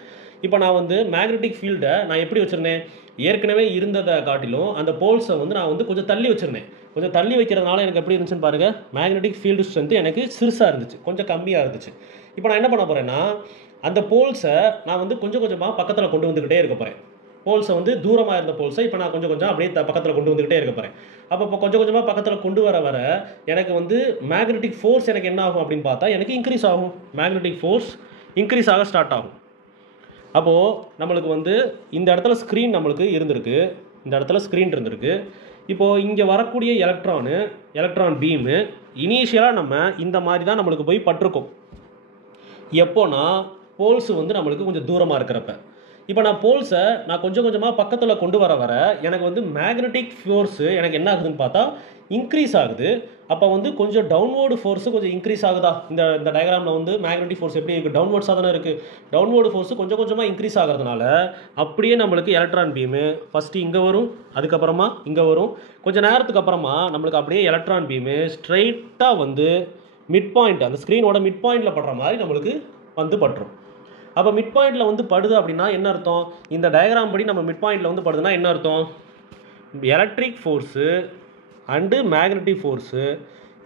இப்போ நான் வந்து மேக்னெட்டிக் ஃபீல்டை நான் எப்படி வச்சுருந்தேன், ஏற்கனவே இருந்ததை காட்டிலும் அந்த போல்ஸை வந்து நான் வந்து கொஞ்சம் தள்ளி வச்சுருந்தேன். கொஞ்சம் தள்ளி வைக்கிறதுனால எனக்கு எப்படி இருந்துச்சுன்னு பாருங்கள், மேக்னெட்டிக் ஃபீல்டு ஸ்ட்ரென்த்து எனக்கு சிறுசாக இருந்துச்சு, கொஞ்சம் கம்மியாக இருந்துச்சு. இப்போ நான் என்ன பண்ண போகிறேன்னா அந்த போல்ஸை நான் வந்து கொஞ்சம் கொஞ்சமாக பக்கத்தில் கொண்டு வந்துக்கிட்டே இருக்க போகிறேன். போல்ஸை வந்து தூரமாக இருந்த போல்ஸை இப்போ நான் கொஞ்சம் கொஞ்சம் அப்படியே பக்கத்தில் கொண்டு வந்துக்கிட்டே இருக்க போகிறேன். அப்போ இப்போ கொஞ்சம் கொஞ்சமாக பக்கத்தில் கொண்டு வர எனக்கு வந்து மேக்னெட்டிக் ஃபோர்ஸ் எனக்கு என்ன ஆகும் அப்படின்னு பார்த்தா எனக்கு இன்க்ரீஸ் ஆகும். மேக்னெட்டிக் ஃபோர்ஸ் இன்க்ரீஸ் ஆக ஸ்டார்ட் ஆகும். அப்போது நம்மளுக்கு வந்து இந்த இடத்துல ஸ்க்ரீன் நம்மளுக்கு இருந்திருக்கு. இப்போது இங்கே வரக்கூடிய எலக்ட்ரான் பீமு இனிஷியலாக நம்ம இந்த மாதிரி தான் நம்மளுக்கு போய் பட்டிருக்கோம். எப்போனா போல்ஸ் வந்து நம்மளுக்கு கொஞ்சம் தூரமாக இருக்கிறப்ப. இப்போ நான் போல்ஸை நான் கொஞ்சம் கொஞ்சமாக பக்கத்தில் கொண்டு வர எனக்கு வந்து மேக்னெட்டிக் ஃபோர்ஸு எனக்கு என்ன ஆகுதுன்னு பார்த்தா இன்க்ரீஸ் ஆகுது. அப்போ வந்து கொஞ்சம் டவுன்வோர்டு ஃபோர்ஸு கொஞ்சம் இன்க்ரீஸ் ஆகுதா. இந்த டயக்ராமில் வந்து மேக்னெட்டிக் ஃபோர்ஸ் எப்படி இருக்குது, டவுன்வோர்ட்ஸாக தானே இருக்குது. டவுன்வோர்டு ஃபோர்ஸு கொஞ்சம் கொஞ்சமாக இன்க்ரீஸ் ஆகிறதுனால அப்படியே நம்மளுக்கு எலக்ட்ரான் பீமு ஃபஸ்ட்டு இங்கே வரும், அதுக்கப்புறமா இங்கே வரும். கொஞ்சம் நேரத்துக்கு அப்புறமா நம்மளுக்கு அப்படியே எலக்ட்ரான் பீமு ஸ்ட்ரைட்டாக வந்து மிட் பாயிண்ட், அந்த ஸ்க்ரீனோட மிட் பாயிண்டில் படுற மாதிரி நம்மளுக்கு வந்து பட்டுரும். அப்போ மிட் பாயிண்டில் வந்து படுது அப்படின்னா என்ன அர்த்தம், இந்த டயக்ராம் படி நம்ம மிட் பாயிண்டில் வந்து படுதுன்னா என்ன அர்த்தம், electric force and magnetic force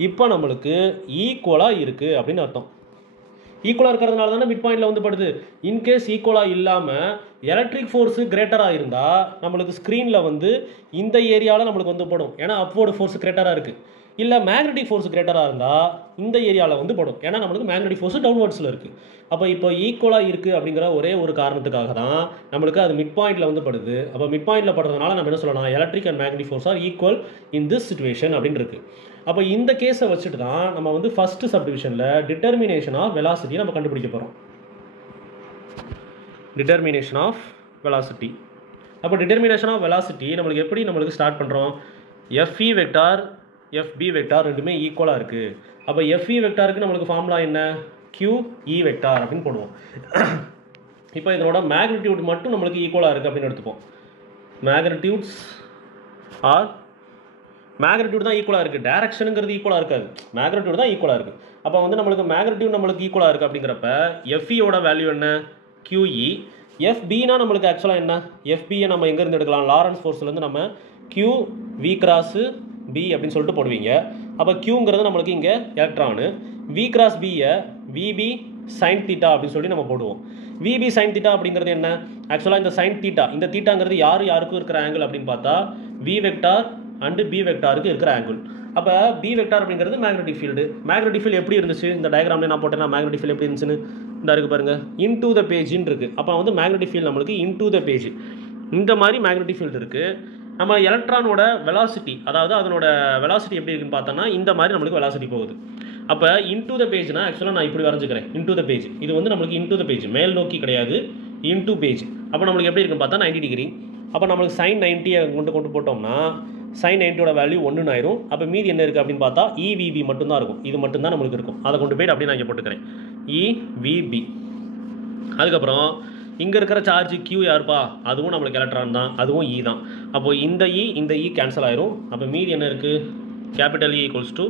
இப்போ நம்மளுக்கு ஈக்குவலாக இருக்குது அப்படின்னு அர்த்தம். ஈக்குவலாக இருக்கிறதுனால தானே மிட் பாயிண்டில் வந்து படுது. இன்கேஸ் ஈக்குவலாக இல்லாமல் எலக்ட்ரிக் ஃபோர்ஸு கிரேட்டராக இருந்தால் நம்மளுக்கு ஸ்க்ரீனில் வந்து இந்த ஏரியாவில் நம்மளுக்கு வந்து படும், ஏன்னா அப்வோர்டு ஃபோர்ஸ் கிரேட்டராக இருக்குது. இல்லை மேக்னெட்டிக் ஃபோர்ஸ் கிரேட்டராக இருந்தால் இந்த ஏரியாவில் வந்து படும், ஏன்னா நம்மளுக்கு மேக்னெட்டிக் ஃபோர்ஸ் டவுன்வர்ட்ஸில் இருக்குது. அப்போ இப்போ ஈக்குவலாக இருக்குது அப்படிங்கிற ஒரே ஒரு காரணத்துக்காக தான் நம்மளுக்கு அது மிட் பாயிண்டில் வந்து படுது. அப்போ மிட் பாயிண்டில் படுறதுனால நம்ம என்ன சொல்லலாம், electric and magnetic force are equal in this situation அப்படின்னு இருக்குது. அப்போ இந்த கேஸை வச்சுட்டு தான் நம்ம வந்து ஃபஸ்ட்டு சப்டிவிஷனில் டிட்டர்மினேஷன் ஆஃப் வெலாசிட்டி நம்ம கண்டுபிடிக்க போகிறோம். Determination of velocity. அப்போ டிட்டர்மினேஷன் ஆஃப் வெலாசிட்டி நம்மளுக்கு ஸ்டார்ட் பண்ணுறோம். எஃப்இ வெக்டார் எஃப்பி வெக்டார் ரெண்டுமே ஈக்குவலாக இருக்குது. அப்போ எஃப்இ வெக்டாருக்கு நம்மளுக்கு ஃபார்முலா என்ன, QE வெக்டார் அப்படின்னு போடுவோம். இப்போ இதனோட மேக்னிடியூட் மட்டும் நம்மளுக்கு ஈக்குவலாக இருக்குது அப்படின்னு எடுத்துப்போம். மேக்னிடியூட் தான் ஈக்குவலாக இருக்குது, டைரக்ஷனுங்கிறது ஈக்குவலாக இருக்காது, மேக்னிடியூட் தான் ஈக்குவலாக இருக்குது. அப்போ வந்து நம்மளுக்கு மேக்னிடியூட் நம்மளுக்கு ஈக்குவலாக இருக்குது அப்படிங்கிறப்ப எஃப்இயோட வேல்யூ என்ன, QE. எஃப்பினா நம்மளுக்கு ஆக்சுவலாக என்ன, எஃப்பியை நம்ம எங்கேருந்து எடுக்கலாம், லாரன்ஸ் ஃபோர்ஸ்லேருந்து நம்ம QV கிராஸு B அப்படின்னு சொல்லிட்டு போடுவீங்க. அப்போ Qங்கிறது நம்மளுக்கு இங்கே எலக்ட்ரானு, V கிராஸ் Bயை VB சைன் தீட்டா அப்படின்னு சொல்லி நம்ம போடுவோம். VB சைன் தீட்டா அப்படிங்கிறது என்ன, ஆக்சுவலாக இந்த சைன் தீட்டா, இந்த தீட்டாங்கிறது யாருக்கும் இருக்கிற ஆங்கிள் அப்படின்னு பார்த்தா V வெக்டார் அண்டு B வெக்டாருக்கு இருக்கிற ஆங்கிள். அப்போ B வெக்டார் அப்படிங்கிறது மேக்னெட்டிக் ஃபீல்டு. மேக்னெட்டிக் ஃபீல்டு எப்படி இருந்துச்சு, இந்த டயக்ராம்லேயே நான் போட்டேன்னா மேக்னெட்டிக் ஃபீல்டு எப்படி இருந்துச்சுன்னு இந்த இருக்குது பாருங்கள், இன்டூ த பேஜின்னு இருக்குது. அப்போ வந்து மேக்னெட்டிக் ஃபீல்டு நம்மளுக்கு இன்டூ த பேஜ் இந்த மாதிரி மேக்னெட்டிக் ஃபீல்டு இருக்குது. நம்ம எலக்ட்ரானோட வெலாசிட்டி, அதாவது அதனோட வெலாசிட்டி எப்படி இருக்குன்னு பார்த்தோன்னா இந்த மாதிரி நம்மளுக்கு வெலாசிட்டி போகுது. அப்போ இன்டூ த பேஜ்னா ஆக்சுவலாக நான் இப்படி வரைஞ்சிக்கிறேன். இன்டூ த பேஜ் இது வந்து நம்மளுக்கு இன்டூ த பேஜ், மேல் நோக்கி கிடையாது, இன்டூ பேஜ். அப்போ நம்மளுக்கு எப்படி இருக்குன்னு பார்த்தா 90 டிகிரி. அப்போ நம்மளுக்கு sin 90 கொண்டு போட்டோம்னா sin 90ோட வேல்யூ 1 ஆயிரும். அப்போ மீதி என்ன இருக்குது அப்படின்னு பார்த்தா EVB மட்டும்தான் இருக்கும். இது மட்டும்தான் நம்மளுக்கு இருக்கும். அதை கொண்டு போய்ட்டு அப்படியே நான் இங்கே போட்டுக்கிறேன் EVB. அதுக்கப்புறம் இங்கே இருக்கிற சார்ஜ் Q யாருப்பா, அதுவும் நம்மளுக்கு எலக்ட்ரான் தான், அதுவும் E தான். அப்போது இந்த E கேன்சல் ஆயிரும். அப்போ மீதி என்ன இருக்குது, capital E equals to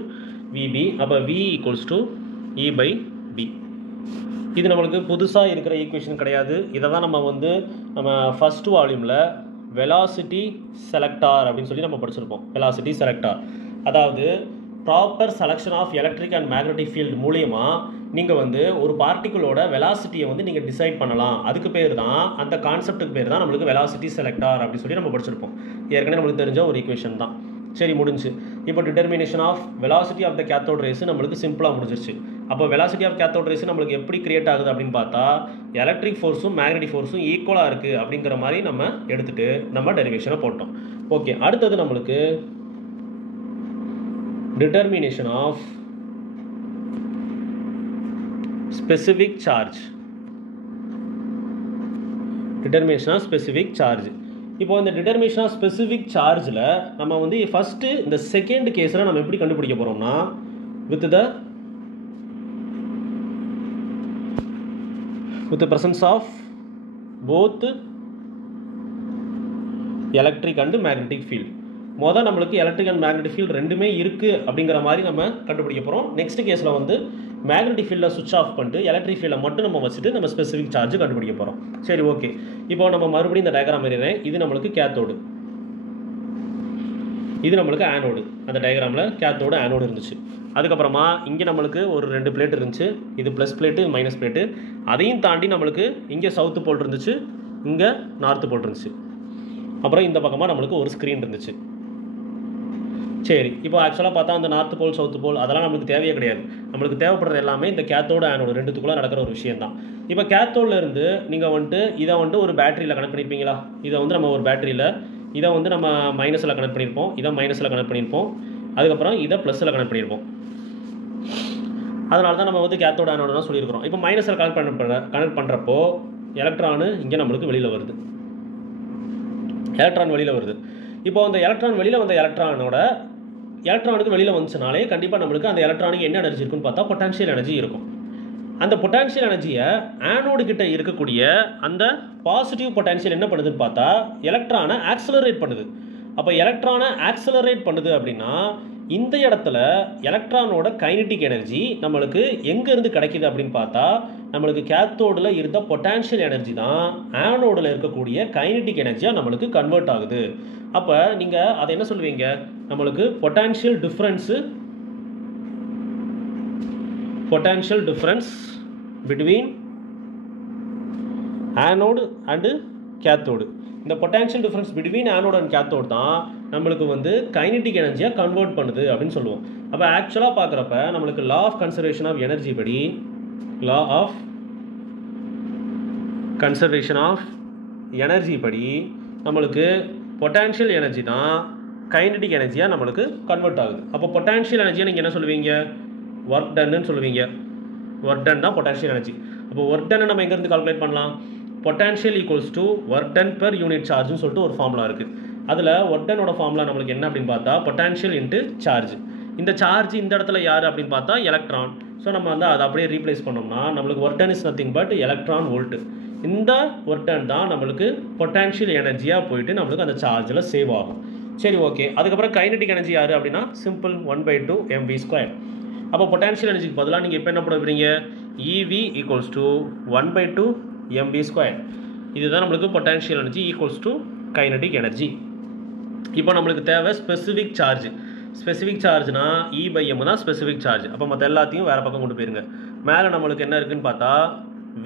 VB. அப்போ V ஈக்குவல்ஸ் டு E/B. இது நம்மளுக்கு புதுசாக இருக்கிற ஈக்குவேஷன் கிடையாது. இதை தான் நம்ம ஃபர்ஸ்ட் வால்யூமில் வெலாசிட்டி செலக்டார் அப்படின்னு சொல்லி நம்ம படிச்சிருப்போம். வெலாசிட்டி செலக்டார் அதாவது proper selection of electric and magnetic field மூலயமா நீங்கள் ஒரு பார்ட்டிகுலோட வெலாசிட்டியை நீங்கள் டிசைட் பண்ணலாம். அதுக்கு பேர் தான், அந்த கான்செப்ட்டுக்கு பேர் தான் நம்மளுக்கு வெலாசிட்டி செலக்டார் அப்படின்னு சொல்லி நம்ம படிச்சிருப்போம். ஏற்கனவே நம்மளுக்கு தெரிஞ்ச ஒரு ஈக்குவேஷன் தான். சரி, முடிஞ்சு. இப்போ determination of velocity of the cathode rays நம்மளுக்கு சிம்பிளாக முடிஞ்சிருச்சு. அப்போ வெலாசிட்டி ஆஃப் கேத்தோட் ரேஸ் நம்மளுக்கு எப்படி கிரியேட் ஆகுது அப்படின்னு பார்த்தா எலக்ட்ரிக் ஃபோர்ஸும் மேக்னெட்டிக் ஃபோர்ஸும் ஈக்குவலாக இருக்குது அப்படிங்கிற மாதிரி நம்ம எடுத்துகிட்டு நம்ம டெரிவேஷனை போட்டோம். ஓகே, அடுத்தது நம்மளுக்கு determination of specific charge. Determination of specific charge. இப்போ இந்த determination of specific chargeல நம்ம ஃபர்ஸ்ட் இந்த செகண்ட் கேஸ்ல நம்ம எப்படி கண்டுபிடிக்க போறோம்னா with the presence of both electric and magnetic field. மொதல் நம்மளுக்கு எலக்ட்ரிக் அண்ட் மேக்னெட்டிக் ஃபீல்டு ரெண்டுமே இருக்குது அப்படிங்கிற மாதிரி நம்ம கண்டுபிடிக்க போகிறோம். நெக்ஸ்ட் கேஸில் மேக்னெட்டிக் ஃபீல்டில் சுவிட்ச் ஆஃப் பண்ணிட்டு எலக்ட்ரிக் ஃபீல்டை மட்டும் நம்ம வச்சுட்டு நம்ம ஸ்பெசிஃபிக் சார்ஜ் கண்டுபிடிக்க போகிறோம். சரி, ஓகே. இப்போ நம்ம மறுபடியும் இந்த டயக்ராம் எழுதுறேன். இது நம்மளுக்கு கேத்தோடு, இது நம்மளுக்கு ஆனோடு. அந்த டயக்ராமில் கேத்தோடு ஆனோடு இருந்துச்சு. அதுக்கப்புறமா இங்கே நம்மளுக்கு ஒரு 2 பிளேட் இருந்துச்சு. இது ப்ளஸ் பிளேட்டு, மைனஸ் பிளேட்டு. அதையும் தாண்டி நம்மளுக்கு இங்கே சவுத்து போல் இருந்துச்சு, இங்கே நார்த்து போல் இருந்துச்சு. அப்புறம் இந்த பக்கமாக நம்மளுக்கு ஒரு ஸ்க்ரீன் இருந்துச்சு. சரி, இப்போ ஆக்சுவலாக பார்த்தா அந்த நார்த் போல் சவுத் போல் அதெல்லாம் நம்மளுக்கு தேவையே கிடையாது. நம்மளுக்கு தேவைப்படுறது எல்லாமே இந்த கேத்தோட ஆனோடு ரெண்டுத்துக்குள்ளே நடக்கிற ஒரு விஷயம் தான். இப்போ கேத்தோடில் இருந்து நீங்கள் இதை ஒரு பேட்டரியில் கனெக்ட் பண்ணியிருப்பீங்களா? இதை நம்ம ஒரு பேட்டரியில் இதை நம்ம மைனஸில் கனெக்ட் பண்ணியிருப்போம், இதை மைனஸில் கனெக்ட் பண்ணியிருப்போம், அதுக்கப்புறம் இதை ப்ளஸில் கனெக்ட் பண்ணியிருப்போம். அதனால தான் நம்ம கேத்தோட ஆனோடுலாம் சொல்லியிருக்கிறோம். இப்போ மைனஸில் கனெக்ட் பண்ணுறப்போ எலக்ட்ரானு இங்கே நம்மளுக்கு வெளியில் வருது, எலக்ட்ரான் வெளியில் வருது. இப்போ அந்த எலக்ட்ரான் வெளியில் வந்த எலக்ட்ரானுக்கு வெளியில் வந்துச்சுனாலே கண்டிப்பாக நம்மளுக்கு அந்த எலக்ட்ரானுக்கு என்ன எனர்ஜி இருக்குன்னு பார்த்தா பொட்டான்ஷியல் எனர்ஜி இருக்கும். அந்த பொட்டான்ஷியல் எனர்ஜியை ஆனோடு கிட்ட இருக்கக்கூடிய அந்த பாசிட்டிவ் பொட்டான்ஷியல் என்ன பண்ணுதுன்னு பார்த்தா எலக்ட்ரானை ஆக்சலரேட் பண்ணுது. அப்போ எலக்ட்ரானை ஆக்சலரேட் பண்ணுது அப்படின்னா இந்த இடத்துல எலக்ட்ரானோட கைனடிக் எனர்ஜி நம்மளுக்கு எங்கேருந்து கிடைக்கிது அப்படின்னு பார்த்தா நம்மளுக்கு கேத்தோடில் இருந்த பொட்டான்ஷியல் எனர்ஜி தான் ஆனோடில் இருக்கக்கூடிய கைனடிக் எனர்ஜியாக நம்மளுக்கு கன்வெர்ட் ஆகுது. அப்போ நீங்கள் அதை என்ன சொல்லுவீங்க, நம்மளுக்கு potential difference between anode and cathode. இந்த potential difference between anode and cathode தான் நம்மளுக்கு கைனடிக் எனர்ஜியாக கன்வெர்ட் பண்ணுது அப்படின்னு சொல்லுவோம். அப்போ ஆக்சுவலாக பார்க்குறப்ப நம்மளுக்கு law of conservation of energy படி, law of conservation of energy படி நம்மளுக்கு பொட்டான்ஷியல் எனர்ஜி தான் கைனடிக் எனர்ஜியாக நம்மளுக்கு கன்வெர்ட் ஆகுது. அப்போ பொட்டான்ஷியல் எனர்ஜியை நீங்கள் என்ன சொல்லுவீங்க, ஒர்க் டன்னு சொல்லுவீங்க. ஒர்க் டன் தான் பொட்டான்ஷியல் எனர்ஜி. அப்போ ஒர்க் டன்னை நம்ம எங்கேருந்து கால்குலேட் பண்ணலாம், potential equals to work done per unit சார்ஜ்னு சொல்லிட்டு ஒரு ஃபார்முலா இருக்குது. அதில் ஒர்க் டனோட ஃபார்முலா நம்மளுக்கு என்ன அப்படின்னு பார்த்தா பொட்டான்ஷியல் இன்ட்டு சார்ஜ். இந்த சார்ஜ் இந்த இடத்துல யார் அப்படின்னு பார்த்தா எலக்ட்ரான். ஸோ நம்ம அதை அப்படியே ரீப்ளேஸ் பண்ணோம்னா நம்மளுக்கு work done is nothing but electron volt. இந்த ஒர்க் டன் தான் நம்மளுக்கு பொட்டான்ஷியல் எனர்ஜியாக போயிட்டு நம்மளுக்கு அந்த சார்ஜில் சேவ் ஆகும். சரி, ஓகே. அதுக்கப்புறம் கைனடிக் எனர்ஜி யார் அப்படின்னா சிம்பிள் 1/2 mv². அப்போ பொட்டான்ஷியல் எனர்ஜிக்கு பதிலாக நீங்கள் இப்போ என்ன பண்ணுவீங்க, EV ஈக்குவல்ஸ் டு 1/2 mv². இதுதான் நம்மளுக்கு potential energy equals to kinetic energy. இப்போ நம்மளுக்கு தேவை ஸ்பெசிஃபிக் சார்ஜ். ஸ்பெசிஃபிக் சார்ஜ்னா E/m தான் ஸ்பெசிஃபிக் சார்ஜ். அப்போ மற்ற எல்லாத்தையும் வேறு பக்கம் கொண்டு போயிருங்க. மேலே நம்மளுக்கு என்ன இருக்குதுன்னு பார்த்தா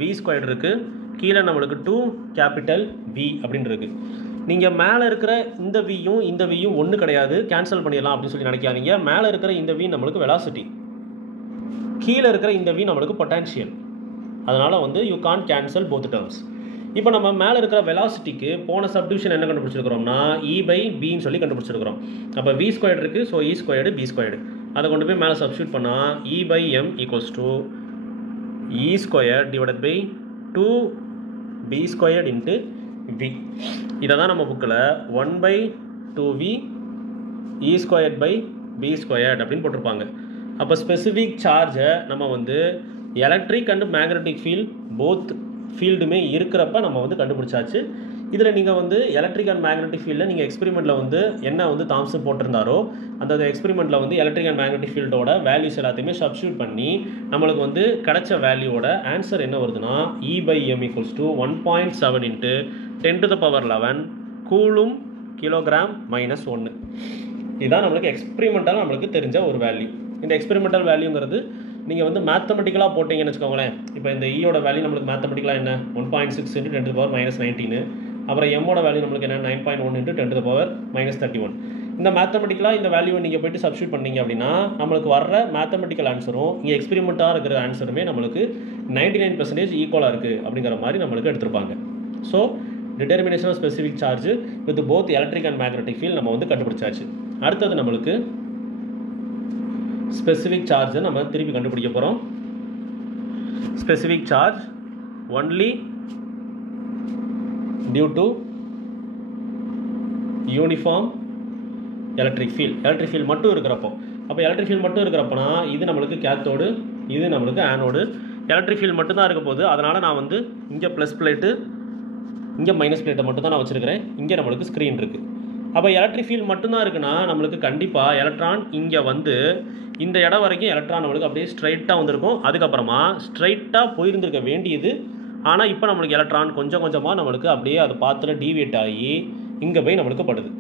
v² இருக்குது, கீழே நம்மளுக்கு 2V அப்படின்னு இருக்குது. நீங்கள் மேலே இருக்கிற இந்த வியும் இந்த வியும் ஒன்று கிடையாது, கேன்சல் பண்ணிடலாம் அப்படின்னு சொல்லி நினைக்காதீங்க. மேலே இருக்கிற இந்த வி நம்மளுக்கு வெலாசிட்டி, கீழே இருக்கிற இந்த வி நம்மளுக்கு பொட்டான்ஷியல். அதனால் you can't cancel both terms. இப்போ நம்ம மேலே இருக்கிற வெலாசிட்டிக்கு போன சப்டிவிஷன் என்ன கண்டுபிடிச்சிருக்கிறோம்னா E/Bன்னு சொல்லி கண்டுபிடிச்சிருக்கிறோம். அப்போ V ஸ்கொயர்டு இருக்குது, so E squared B squared அதை கொண்டு போய் மேலே சப்ஸ்டியூட் பண்ணால் E/M = E square divided by 2B squared into V. இதை தான் நம்ம புக்கில் 1/2V E squared by B squared அப்படின்னு போட்டிருப்பாங்க. அப்போ ஸ்பெசிஃபிக் சார்ஜை நம்ம வந்து electric and magnetic field both ஃபீல்டுமே இருக்கிறப்ப நம்ம வந்து கண்டுபிடிச்சாச்சு. இதில் நீங்கள் வந்து எலக்ட்ரிக் அண்ட் மேக்னெட்டிக் ஃபீல்டில் நீங்கள் எக்ஸ்பெரிமெண்ட்டில் வந்து என்ன வந்து தாம்சன் போட்டிருந்தாரோ அந்த எக்ஸ்பெரிமெண்ட்டில் வந்து எலக்ட்ரிக் அண்ட் மேக்னெட்டிக் ஃபீல்டோட வேல்யூஸ் எல்லாத்தையுமே சப்ஸ்டியூட் பண்ணி நம்மளுக்கு வந்து கிடைச்ச வேல்யூவோட ஆன்சர் என்ன வருதுன்னா E/M = 1.7 × 10⁻11 கூலும் கிலோகிராம் -1. இதுதான் நம்மளுக்கு எக்ஸ்பெரிமெண்டல் நம்மளுக்கு தெரிஞ்ச ஒரு வேல்யூ. இந்த எக்ஸ்பெரிமெண்டல் வேல்யூங்கிறது நீங்கள் வந்து மேத்தமெட்டிக்கலாக போட்டிங்கன்னு வச்சுக்கோங்களேன். இப்போ இந்த ஈயோட வேல்யூ நம்மளுக்கு மேத்தமெட்டிக்கலாக என்ன 1.6 × 10⁻−19, அப்புறம் எம்மோட வேல்யூ நம்மளுக்கு என்ன 9.1 × 10⁻−31. இந்த மேத்தமெட்டிக்கலாக இந்த வேல்யூவை நீங்கள் போய்ட்டு சப்ஸ்டியூட் பண்ணீங்க அப்படின்னா நம்மளுக்கு வர்ற மேத்தமெட்டிக்கல் ஆன்சரும் இங்கே எக்ஸ்பெரிமெண்ட்டாக இருக்கிற ஆன்சருமே நம்மளுக்கு 99% ஈக்குவலாக இருக்குது அப்படிங்கிற மாதிரி நம்மளுக்கு எடுத்திருப்பாங்க. So determination of specific charge with both electric and magnetic field நம்ம வந்து கண்டுபிடிச்சாச்சு. அடுத்தது நம்மளுக்கு ஸ்பெசிஃபிக் சார்ஜை நம்ம திருப்பி கண்டுபிடிக்க போகிறோம். Specific charge only due to uniform electric field மட்டும் இருக்கிறப்போ. அப்போ எலக்ட்ரிக் ஃபீல்ட் மட்டும் இருக்கிறப்பனா இது நம்மளுக்கு கேத்தோடு, இது நம்மளுக்கு ஆனோடு. எலக்ட்ரிக் ஃபீல்ட் மட்டும்தான் இருக்க போகுது. அதனால் நான் வந்து இங்கே ப்ளஸ் பிளேட்டு இங்கே மைனஸ் பிளேட்டை மட்டும் தான் நான் வச்சுருக்கிறேன். இங்கே நம்மளுக்கு ஸ்க்ரீன் இருக்குது. அப்போ எலக்ட்ரிக் ஃபீல்ட் மட்டும்தான் இருக்குன்னா நம்மளுக்கு கண்டிப்பாக எலக்ட்ரான் இங்கே வந்து இந்த இடம் வரைக்கும் எலக்ட்ரான் நம்மளுக்கு அப்படியே ஸ்ட்ரைட்டாக வந்திருக்கும். அதுக்கப்புறமா ஸ்ட்ரைட்டாக போயிருந்திருக்க வேண்டியது. ஆனால் இப்போ நம்மளுக்கு எலக்ட்ரான் கொஞ்சம் கொஞ்சமாக நம்மளுக்கு அப்படியே அது பாத்துல டீவியேட் ஆகி இங்கே போய் நம்மளுக்கு படுது.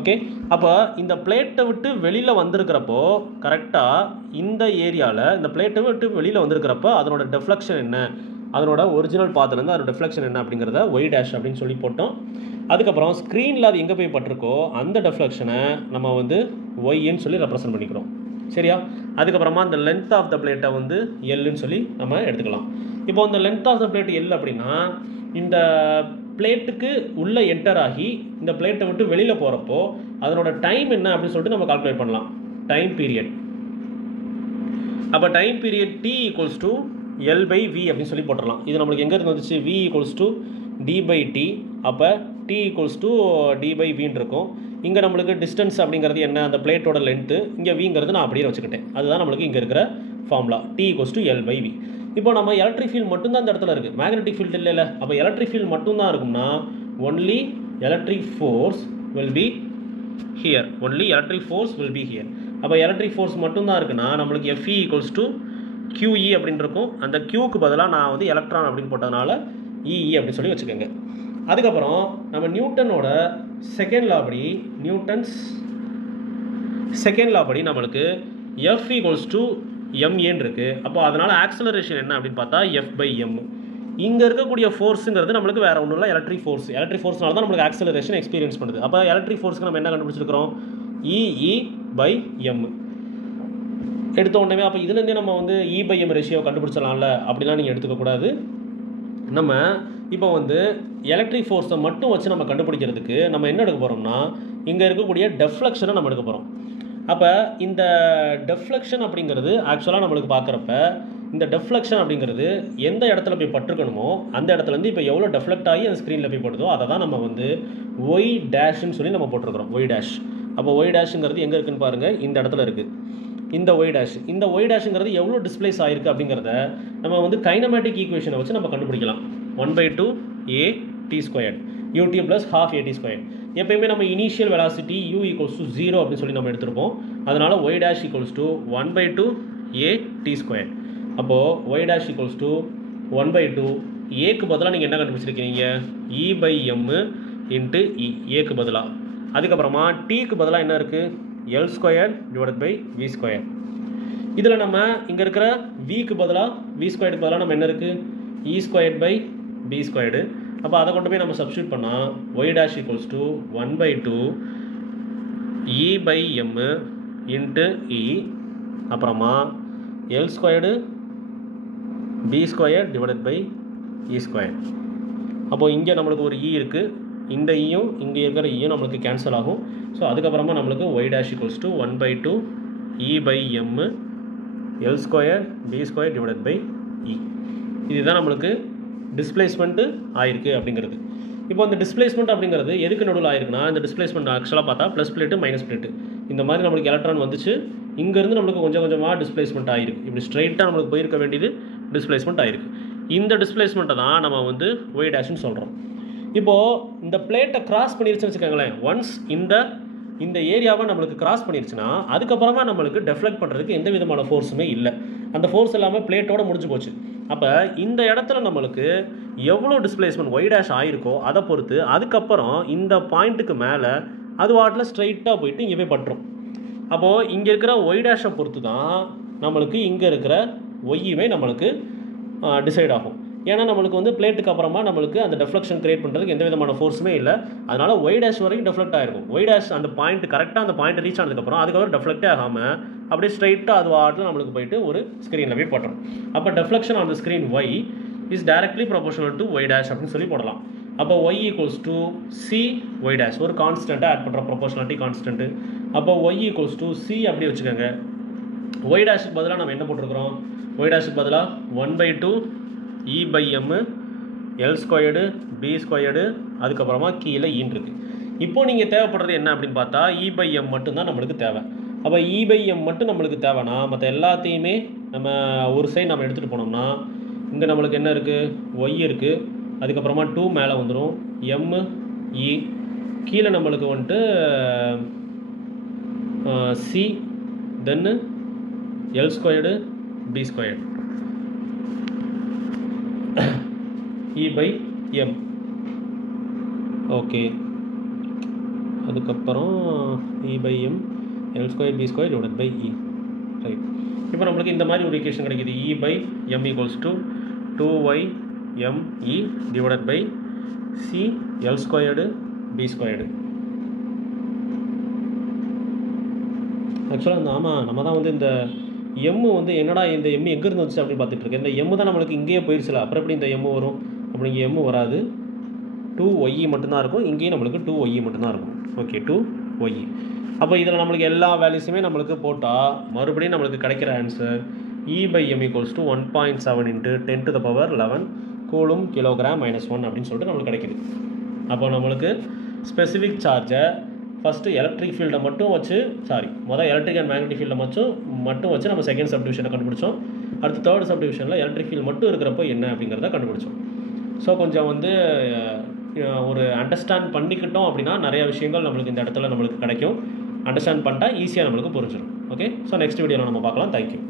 ஓகே, அப்போ இந்த பிளேட்டை விட்டு வெளியில் வந்திருக்கிறப்போ கரெக்டாக இந்த ஏரியாவில் இந்த பிளேட்டை விட்டு வெளியில் வந்திருக்கிறப்போ அதனோட டெஃப்ளெக்ஷன் என்ன, அதனோட ஒரிஜினல் பாத்துலேருந்து அதோட டெஃப்ளெக்ஷன் என்ன அப்படிங்கிறத y' அப்படின்னு சொல்லி போட்டோம். அதுக்கப்புறம் ஸ்க்ரீனில் அது எங்கே போய் பட்டிருக்கோ அந்த டெஃப்ளெக்ஷனை நம்ம வந்து ஒய்ன்னு சொல்லி ரெப்ரசன்ட் பண்ணிக்கிறோம். சரியா? அதுக்கப்புறமா அந்த லென்த் ஆஃப் த பிளேட்டை வந்து எல்லுன்னு சொல்லி நம்ம எடுத்துக்கலாம். இப்போ இந்த length of the plate L அப்படின்னா இந்த பிளேட்டுக்கு உள்ளே என்டர் ஆகி இந்த பிளேட்டை விட்டு வெளியில் போகிறப்போ அதனோட டைம் என்ன அப்படின்னு சொல்லிட்டு நம்ம கால்குலேட் பண்ணலாம். Time period. அப்போ டைம் பீரியட் T = L/V அப்படின்னு சொல்லி போட்டுடலாம். இது நம்மளுக்கு எங்கே இருந்து வந்துச்சு? V = D/T. அப்போ T = D/Vன்னு இருக்கும். இங்கே நம்மளுக்கு டிஸ்டன்ஸ் அப்படிங்கிறது என்ன, அந்த பிளேட்டோட லென்த்து. இங்கே விங்கிறது நான் அப்படியே வச்சுக்கிட்டேன். அதுதான் நம்மளுக்கு இங்கே இருக்கிற ஃபார்முலா T = L/V. இப்போ நம்ம எலக்ட்ரிக் ஃபீல்ட் மட்டும்தான் இந்த இடத்துல இருக்குது, மேக்னெட்டிக் ஃபீல்டு இல்லைல்ல. அப்போ எலக்ட்ரிக் ஃபீல்டு மட்டும்தான் இருக்கும்னா only electric force will be here. அப்போ எலக்ட்ரிக் ஃபோர்ஸ் மட்டும்தான் இருக்குன்னா நம்மளுக்கு Fe = QE அப்படின்னு இருக்கும். அந்த Qக்கு பதிலாக நான் வந்து எலக்ட்ரான் அப்படின்னு போட்டதுனால EE அப்படின்னு சொல்லி வச்சுக்கோங்க. அதுக்கப்புறம் நம்ம நியூட்டனோட செகண்ட் லா படி நம்மளுக்கு F = ma இருக்குது. அப்போ அதனால் ஆக்சலரேஷன் என்ன அப்படின்னு பார்த்தா F/m. இங்கே இருக்கக்கூடிய ஃபோர்ஸுங்கிறது நம்மளுக்கு வேறு ஒன்றும் இல்லை, எலக்ட்ரிக் ஃபோர்ஸ்னால தான் நம்மளுக்கு ஆக்சலரேஷன் எக்ஸ்பீரியன்ஸ் பண்ணுது. அப்போ எலக்ட்ரிக் ஃபோர்ஸுக்கு நம்ம என்ன கண்டுபிடிச்சிருக்கிறோம்? EE/m எடுத்த உடனே. அப்போ இதுலேருந்தே நம்ம வந்து E/m ரேஷியோ கண்டுபிடிச்சலாம்ல. அப்படிலாம் நீங்கள் எடுத்துக்கக்கூடாது. நம்ம இப்போ வந்து எலக்ட்ரிக் ஃபோர்ஸை மட்டும் வச்சு நம்ம கண்டுபிடிக்கிறதுக்கு நம்ம என்ன எடுக்க போகிறோம்னா இங்கே இருக்கக்கூடிய டெஃப்ளெக்ஷனை நம்ம எடுக்க போகிறோம். அப்போ இந்த டெஃப்ளெக்ஷன் அப்படிங்கிறது ஆக்சுவலாக நம்மளுக்கு பார்க்குறப்ப இந்த டெஃப்ளெக்ஷன் அப்படிங்கிறது எந்த இடத்துல போய் பட்டிருக்கணுமோ அந்த இடத்துலேருந்து இப்போ எவ்வளோ டெஃப்ளெக்ட் ஆகி அந்த ஸ்க்ரீனில் போய் படுதோ அதை தான் நம்ம வந்து Y' சொல்லி நம்ம போட்டிருக்கிறோம். Y'. அப்போ Y'ங்கிறது எங்கே இருக்குன்னு பாருங்கள், இந்த இடத்துல இருக்குது. இந்த Y', எவ்வளோ டிஸ்பிளேஸ் ஆகிருக்கு அப்படிங்கிறத நம்ம வந்து கைனமேட்டிக் ஈக்குவேஷனை வச்சு நம்ம கண்டுபிடிக்கலாம். 1/2 AT² ut + ½ AT². எப்பயுமே நம்ம இனிஷியல் வெலாசிட்டி u = 0 அப்படின்னு சொல்லி நம்ம எடுத்திருப்போம். அதனால் Y' = 1/2 AT². அப்போது Y' = 1/2 ஏக்கு பதிலாக நீங்கள் என்ன கண்டுபிடிச்சிருக்கீங்க? E/m × E, ஏக்கு பதிலாக. அதுக்கப்புறமா டீக்கு பதிலாக என்ன இருக்குது? L² / V². இதில் நம்ம இங்கே இருக்கிற விக்கு பதிலாக V²க்கு பதிலாக நம்ம என்ன இருக்குது? E² / B². அப்போ அதை கொண்டு போய் நம்ம சப்ஸ்டியூட் பண்ணால் Y' = 1/2 E/m × E, அப்புறமா L² B² / E². அப்போது இங்கே நம்மளுக்கு ஒரு இ இருக்குது, இந்த ஈயும் இங்கே இருக்கிற ஈயும் நம்மளுக்கு கேன்சல் ஆகும். ஸோ அதுக்கப்புறமா நம்மளுக்கு y dash equals to 1/2 E/m L square B square divided by E. இதுதான் நம்மளுக்கு டிஸ்பிளேஸ்மெண்ட்டு ஆயிருக்கு அப்படிங்கிறது. இப்போ அந்த டிஸ்பிளேஸ்மெண்ட் அப்படிங்கிறது எதுக்கு நடுவில் ஆயிருக்குன்னா, இந்த டிஸ்பிளேஸ்மெண்ட் ஆக்சுவலாக பார்த்தா ப்ளஸ் பிளேட்டு மைனஸ் பிளேட்டு இந்த மாதிரி நம்மளுக்கு எலக்ட்ரான் வந்துச்சு, இங்கேருந்து நம்மளுக்கு கொஞ்சம் கொஞ்சமாக டிஸ்பிளேஸ்மெண்ட் ஆயிருக்கு. இப்படி ஸ்ட்ரைட்டாக நம்மளுக்கு போயிருக்க வேண்டியது டிஸ்பிளேஸ்மெண்ட் ஆயிருக்கு. இந்த டிஸ்பிளேஸ்மெண்ட்டை தான் நம்ம வந்து ஒய் டேஷ்னு சொல்கிறோம். இப்போது இந்த பிளேட்டை கிராஸ் பண்ணிருச்சுன்னு வச்சுக்கோங்களேன், ஒன்ஸ் இந்த ஏரியாவை நம்மளுக்கு கிராஸ் பண்ணிருச்சுன்னா அதுக்கப்புறமா நம்மளுக்கு டெஃப்ளெக்ட் பண்ணுறதுக்கு எந்த விதமான ஃபோர்ஸுமே இல்லை. அந்த ஃபோர்ஸ் இல்லாமல் பிளேட்டோட முடிஞ்சு போச்சு. அப்போ இந்த இடத்துல நம்மளுக்கு எவ்வளோ டிஸ்பிளேஸ்மெண்ட் ஒய் டேஷ் ஆகிருக்கோ அதை பொறுத்து அதுக்கப்புறம் இந்த பாயிண்ட்டுக்கு மேலே அது வாட்டில் ஸ்ட்ரைட்டாக போயிட்டு இங்கே போய் பட்டுரும். அப்போது இங்கே இருக்கிற ஒய் டேஷை பொறுத்து தான் நம்மளுக்கு இங்கே இருக்கிற ஒய்யுமே நம்மளுக்கு டிசைட் ஆகும். ஏன்னா நம்மளுக்கு வந்து பிளேட்டுக்கு அப்புறமா நம்மளுக்கு அந்த டெஃப்ளெக்ஷன் கிரியேட் பண்ணுறதுக்கு எந்த விதமான ஃபோர்ஸுமே இல்லை. அதனால் ஒய் டேஷ் வரைக்கும் டெஃப்ளெக்ட் ஆகிருக்கும். ஒய் டேஷ் அந்த பாயிண்ட் கரெக்டாக அந்த பாயிண்ட் ரீச் ஆனதுக்கப்புறம் அதுக்கப்புறம் டெஃப்ளெக்டே ஆகாமல் அப்படியே ஸ்ட்ரைட்டாக அது வாட்டில் நம்மளுக்கு போயிட்டு ஒரு ஸ்க்ரீனில் போய் போட்டுரும். அப்போ deflection on the screen y is directly proportional to y dash அப்படின்னு சொல்லி போடலாம். அப்போ y equals to C y dash ஒரு கான்ஸ்டண்ட்டாக ஆட் பண்ணுற ப்ரொபோஷனாலிட்டி கான்ஸ்டன்ட்டு. அப்போ ஒய் ஈக்குவல்ஸ் டு சி அப்படி வச்சுக்கோங்க. ஒய் டேஷுக்கு பதிலாக நம்ம என்ன போட்டிருக்கிறோம், ஒய் டேஷுக்கு பதிலாக 1/2 E/m L squared B squared அதுக்கப்புறமா கீழே ஈன் இருக்குது. இப்போது நீங்கள் தேவைப்படுறது என்ன அப்படின்னு பார்த்தா E/m மட்டும்தான் நம்மளுக்கு தேவை. அப்போ E/m மட்டும் நம்மளுக்கு தேவைன்னா மற்ற எல்லாத்தையுமே நம்ம ஒரு சைடு நம்ம எடுத்துகிட்டு போனோம்னா இங்கே நம்மளுக்கு என்ன இருக்குது, ஒய் இருக்குது, அதுக்கப்புறமா 2 மேலே வந்துடும், M E கீழே நம்மளுக்கு வந்துட்டு C then L squared B squared E/m. Okay, அதுக்கப்புறம் E/m L square B square divided by E. Right. இப்போ நம்மளுக்கு இந்த மாதிரி ஒரு ஈக்குவேஷன் கிடைக்குது. E/m equals to 2y/m/e divided by C L squared B squared. ஆக்சுவலாக நம்ம தான் வந்து இந்த எம்மு வந்து என்னடா இந்த எம்மு எங்கேருந்து வந்துச்சு அப்படின்னு பார்த்துட்டு இருக்கேன். இந்த எம்மு தான் நம்மளுக்கு இங்கேயே போயிடுச்சுல, அப்புறம் எப்படி இந்த எம்மு வரும்? அப்படி இங்கே எம்மு வராது, 2y மட்டும்தான் இருக்கும். இங்கேயும் நம்மளுக்கு 2y மட்டும்தான் இருக்கும். Okay, 2y. அப்போ இதில் நம்மளுக்கு எல்லா வேல்யூஸுமே நம்மளுக்கு போட்டால் மறுபடியும் நம்மளுக்கு கிடைக்கிற answer E/m equals to 1.7 × 10⁻11 coulomb kilogram -1 அப்படின்னு சொல்லிட்டு நம்மளுக்கு கிடைக்குது. அப்போ நம்மளுக்கு ஸ்பெசிஃபிக் சார்ஜை ஃபஸ்ட்டு எலக்ட்ரிக் ஃபீல்டை மட்டும் வச்சு எலக்ட்ரிக் அண்ட் மேக்னெட்டிக் ஃபீல்டை மட்டும் வச்சு நம்ம செகண்ட் சப்டிவிஷனை கண்டுபிடிச்சோம். அடுத்து தேர்ட் சப்டிவிஷனில் எலக்ட்ரிக் ஃபீல்டு மட்டும் இருக்கிறப்போ என்ன அப்படிங்கிறத கண்டுபிடிச்சோம். ஸோ கொஞ்சம் வந்து ஒரு அண்டர்ஸ்டாண்ட் பண்ணிக்கிட்டோம் அப்படின்னா நிறைய விஷயங்கள் நம்மளுக்கு இந்த இடத்துல நம்மளுக்கு கிடைக்கும். அண்டர்ஸ்டாண்ட் பண்ணிட்டா ஈஸியாக நம்மளுக்கு புரிஞ்சிடும். ஓகே, ஸோ நெக்ஸ்ட் வீடியோவில் நம்ம பார்க்கலாம். தேங்க்யூ.